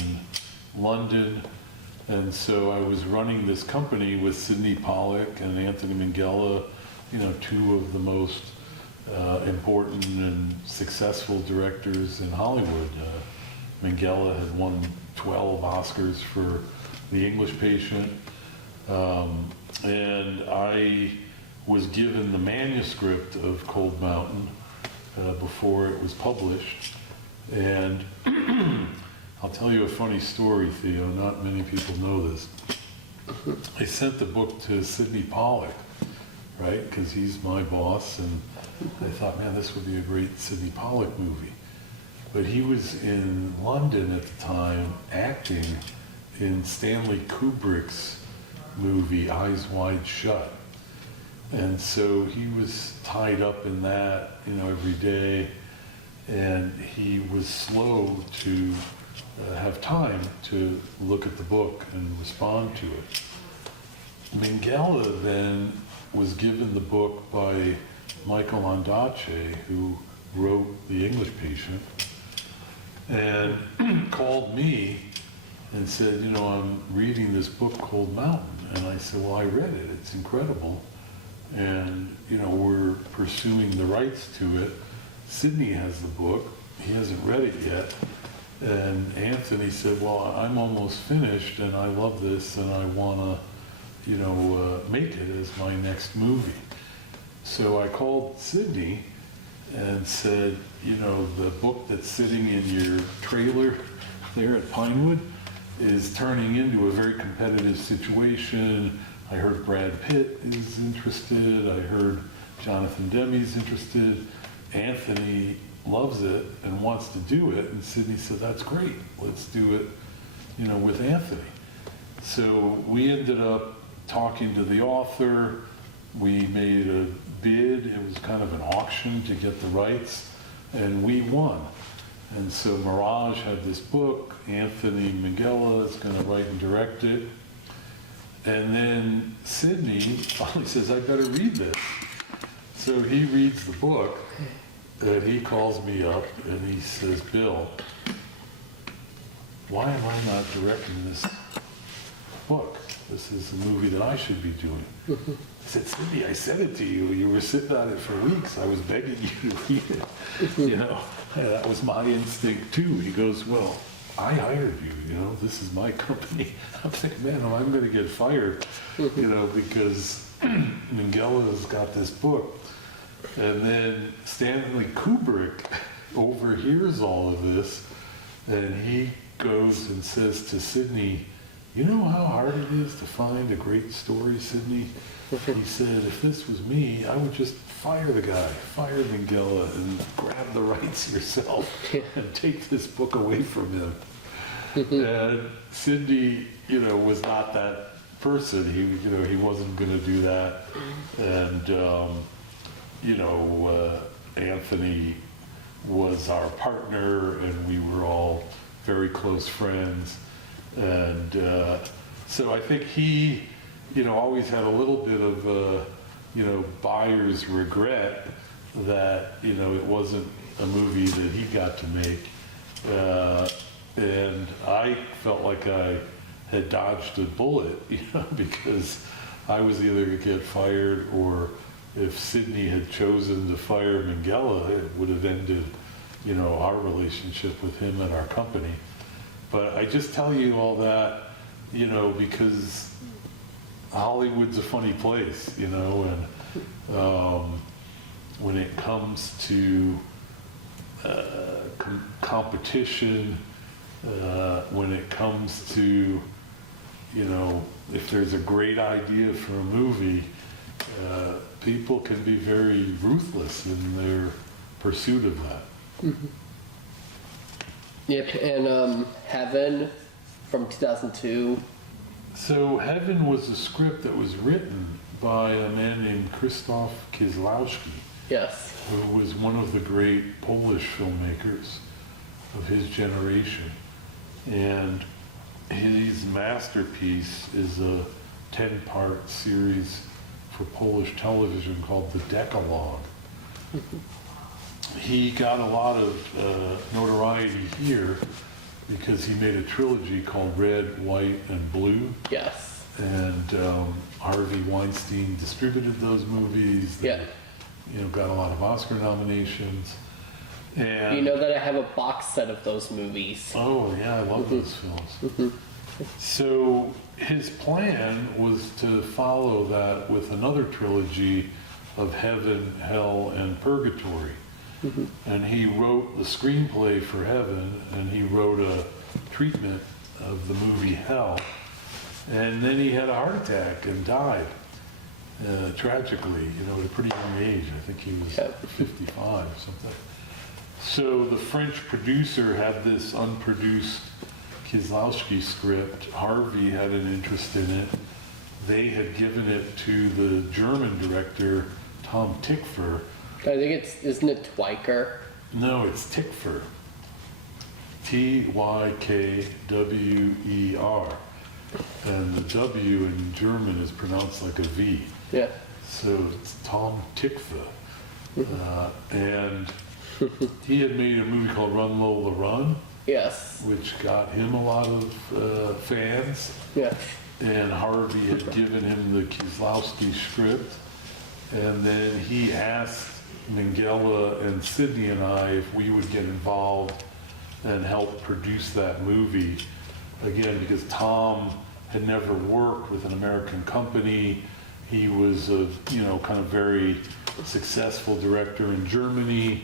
London. And so I was running this company with Sidney Pollack and Anthony Minghella, you know, two of the most important and successful directors in Hollywood. Minghella had won 12 Oscars for The English Patient, and I was given the manuscript of Cold Mountain before it was published. And I'll tell you a funny story, Theo. Not many people know this. I sent the book to Sidney Pollack, right? Because he's my boss, and I thought, man, this would be a great Sidney Pollack movie. But he was in London at the time acting in Stanley Kubrick's movie Eyes Wide Shut. And so he was tied up in that, you know, every day, and he was slow to have time to look at the book and respond to it. Minghella then was given the book by Michael Ondaatje, who wrote The English Patient, and called me and said, you know, I'm reading this book called Mountain. And I said, well, I read it. It's incredible. And, you know, we're pursuing the rights to it. Sidney has the book. He hasn't read it yet. And Anthony said, well, I'm almost finished, and I love this, and I want to, you know, make it as my next movie. So I called Sidney and said, you know, the book that's sitting in your trailer there at Pinewood is turning into a very competitive situation. I heard Brad Pitt is interested. I heard Jonathan Demme's interested. Anthony loves it and wants to do it. And Sydney said, that's great. Let's do it, with Anthony. So we ended up talking to the author. We made a bid. It was kind of an auction to get the rights, and we won. And so Mirage had this book. Anthony Minghella is going to write and direct it. And then Sydney finally says, I better read this. So he reads the book, and he calls me up, and he says, Bill, why am I not directing this book? This is a movie that I should be doing. I said, Sydney, I said it to you. You were sitting on it for weeks. I was begging you to read it. And that was my instinct too. He goes, well, I hired you, this is my company. I'm thinking, man, I'm going to get fired, because Minghella's got this book. And then Stanley Kubrick overhears all of this, and he goes and says to Sydney, you know how hard it is to find a great story, Sydney? He said, if this was me, I would just fire the guy, fire Minghella, and grab the rights yourself and take this book away from him. And Sydney, was not that person. He wasn't going to do that. And, Anthony was our partner, and we were all very close friends. And so I think he, always had a little bit of, buyer's regret that, it wasn't a movie that he got to make. And I felt like I had dodged a bullet, because I was either going to get fired, or if Sydney had chosen to fire Minghella, it would have ended, our relationship with him and our company. But I just tell you all that, because Hollywood's a funny place, and when it comes to competition, when it comes to, if there's a great idea for a movie, people can be very ruthless in their pursuit of that. Mm-hmm. Yep, and Heaven from 2002. So Heaven was a script that was written by a man named Krzysztof Kieslowski, Yes. who was one of the great Polish filmmakers of his generation. And his masterpiece is a 10-part series for Polish television called The Decalogue. He got a lot of notoriety here because he made a trilogy called Red, White, and Blue. Yes. And Harvey Weinstein distributed those movies. They, got a lot of Oscar nominations. And you know that I have a box set of those movies. Oh, yeah, I love those films. So his plan was to follow that with another trilogy of Heaven, Hell, and Purgatory. And he wrote the screenplay for Heaven, and he wrote a treatment of the movie Hell. And then he had a heart attack and died, tragically, at a pretty young age. I think he was 55 or something. So the French producer had this unproduced Kieslowski script. Harvey had an interest in it. They had given it to the German director, Tom Tykwer. I think isn't it Twyker? No, it's Tykwer. Tykwer. And the W in German is pronounced like a V. Yeah. So it's Tom Tykwer. And he had made a movie called Run Lola Run. Yes. Which got him a lot of fans. Yeah. And Harvey had given him the Kieslowski script. And then he asked Minghella and Sydney and I if we would get involved and help produce that movie. Again, because Tom had never worked with an American company. He was a, kind of very successful director in Germany.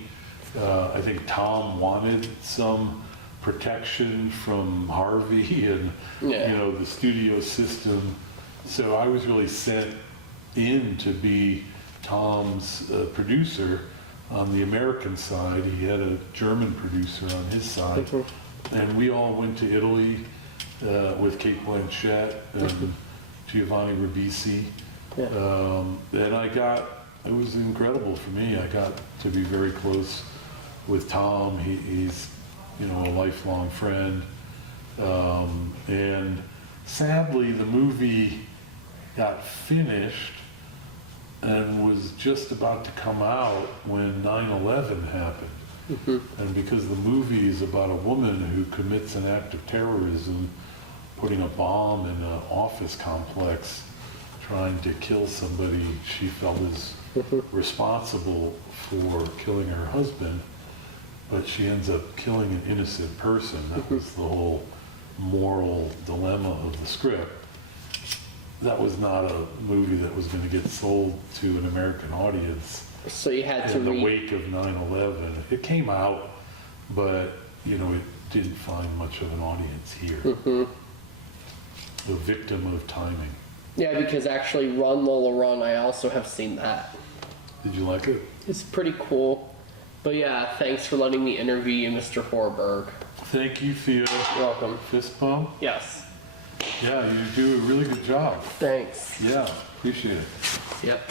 I think Tom wanted some protection from Harvey and, the studio system So I was really sent in to be Tom's producer on the American side. He had a German producer on his side. And we all went to Italy with Kate Blanchett and Giovanni Ribisi. And it was incredible for me. I got to be very close with Tom. He's, a lifelong friend. And sadly, the movie got finished and was just about to come out when 9/11 happened. And because the movie is about a woman who commits an act of terrorism, putting a bomb in an office complex, trying to kill somebody she felt was responsible for killing her husband, but she ends up killing an innocent person. That was the whole moral dilemma of the script. That was not a movie that was going to get sold to an American audience. So you had to in the wake of 9/11. It came out, but it didn't find much of an audience here. The victim of timing. Yeah, because actually Run Lola Run, I also have seen that. Did you like it? It's pretty cool. But yeah, thanks for letting me interview you, Mr. Horberg. Thank you, Theo. You're welcome. Fist bump? Yes. Yeah, you do a really good job. Thanks. Yeah, appreciate it. Yep.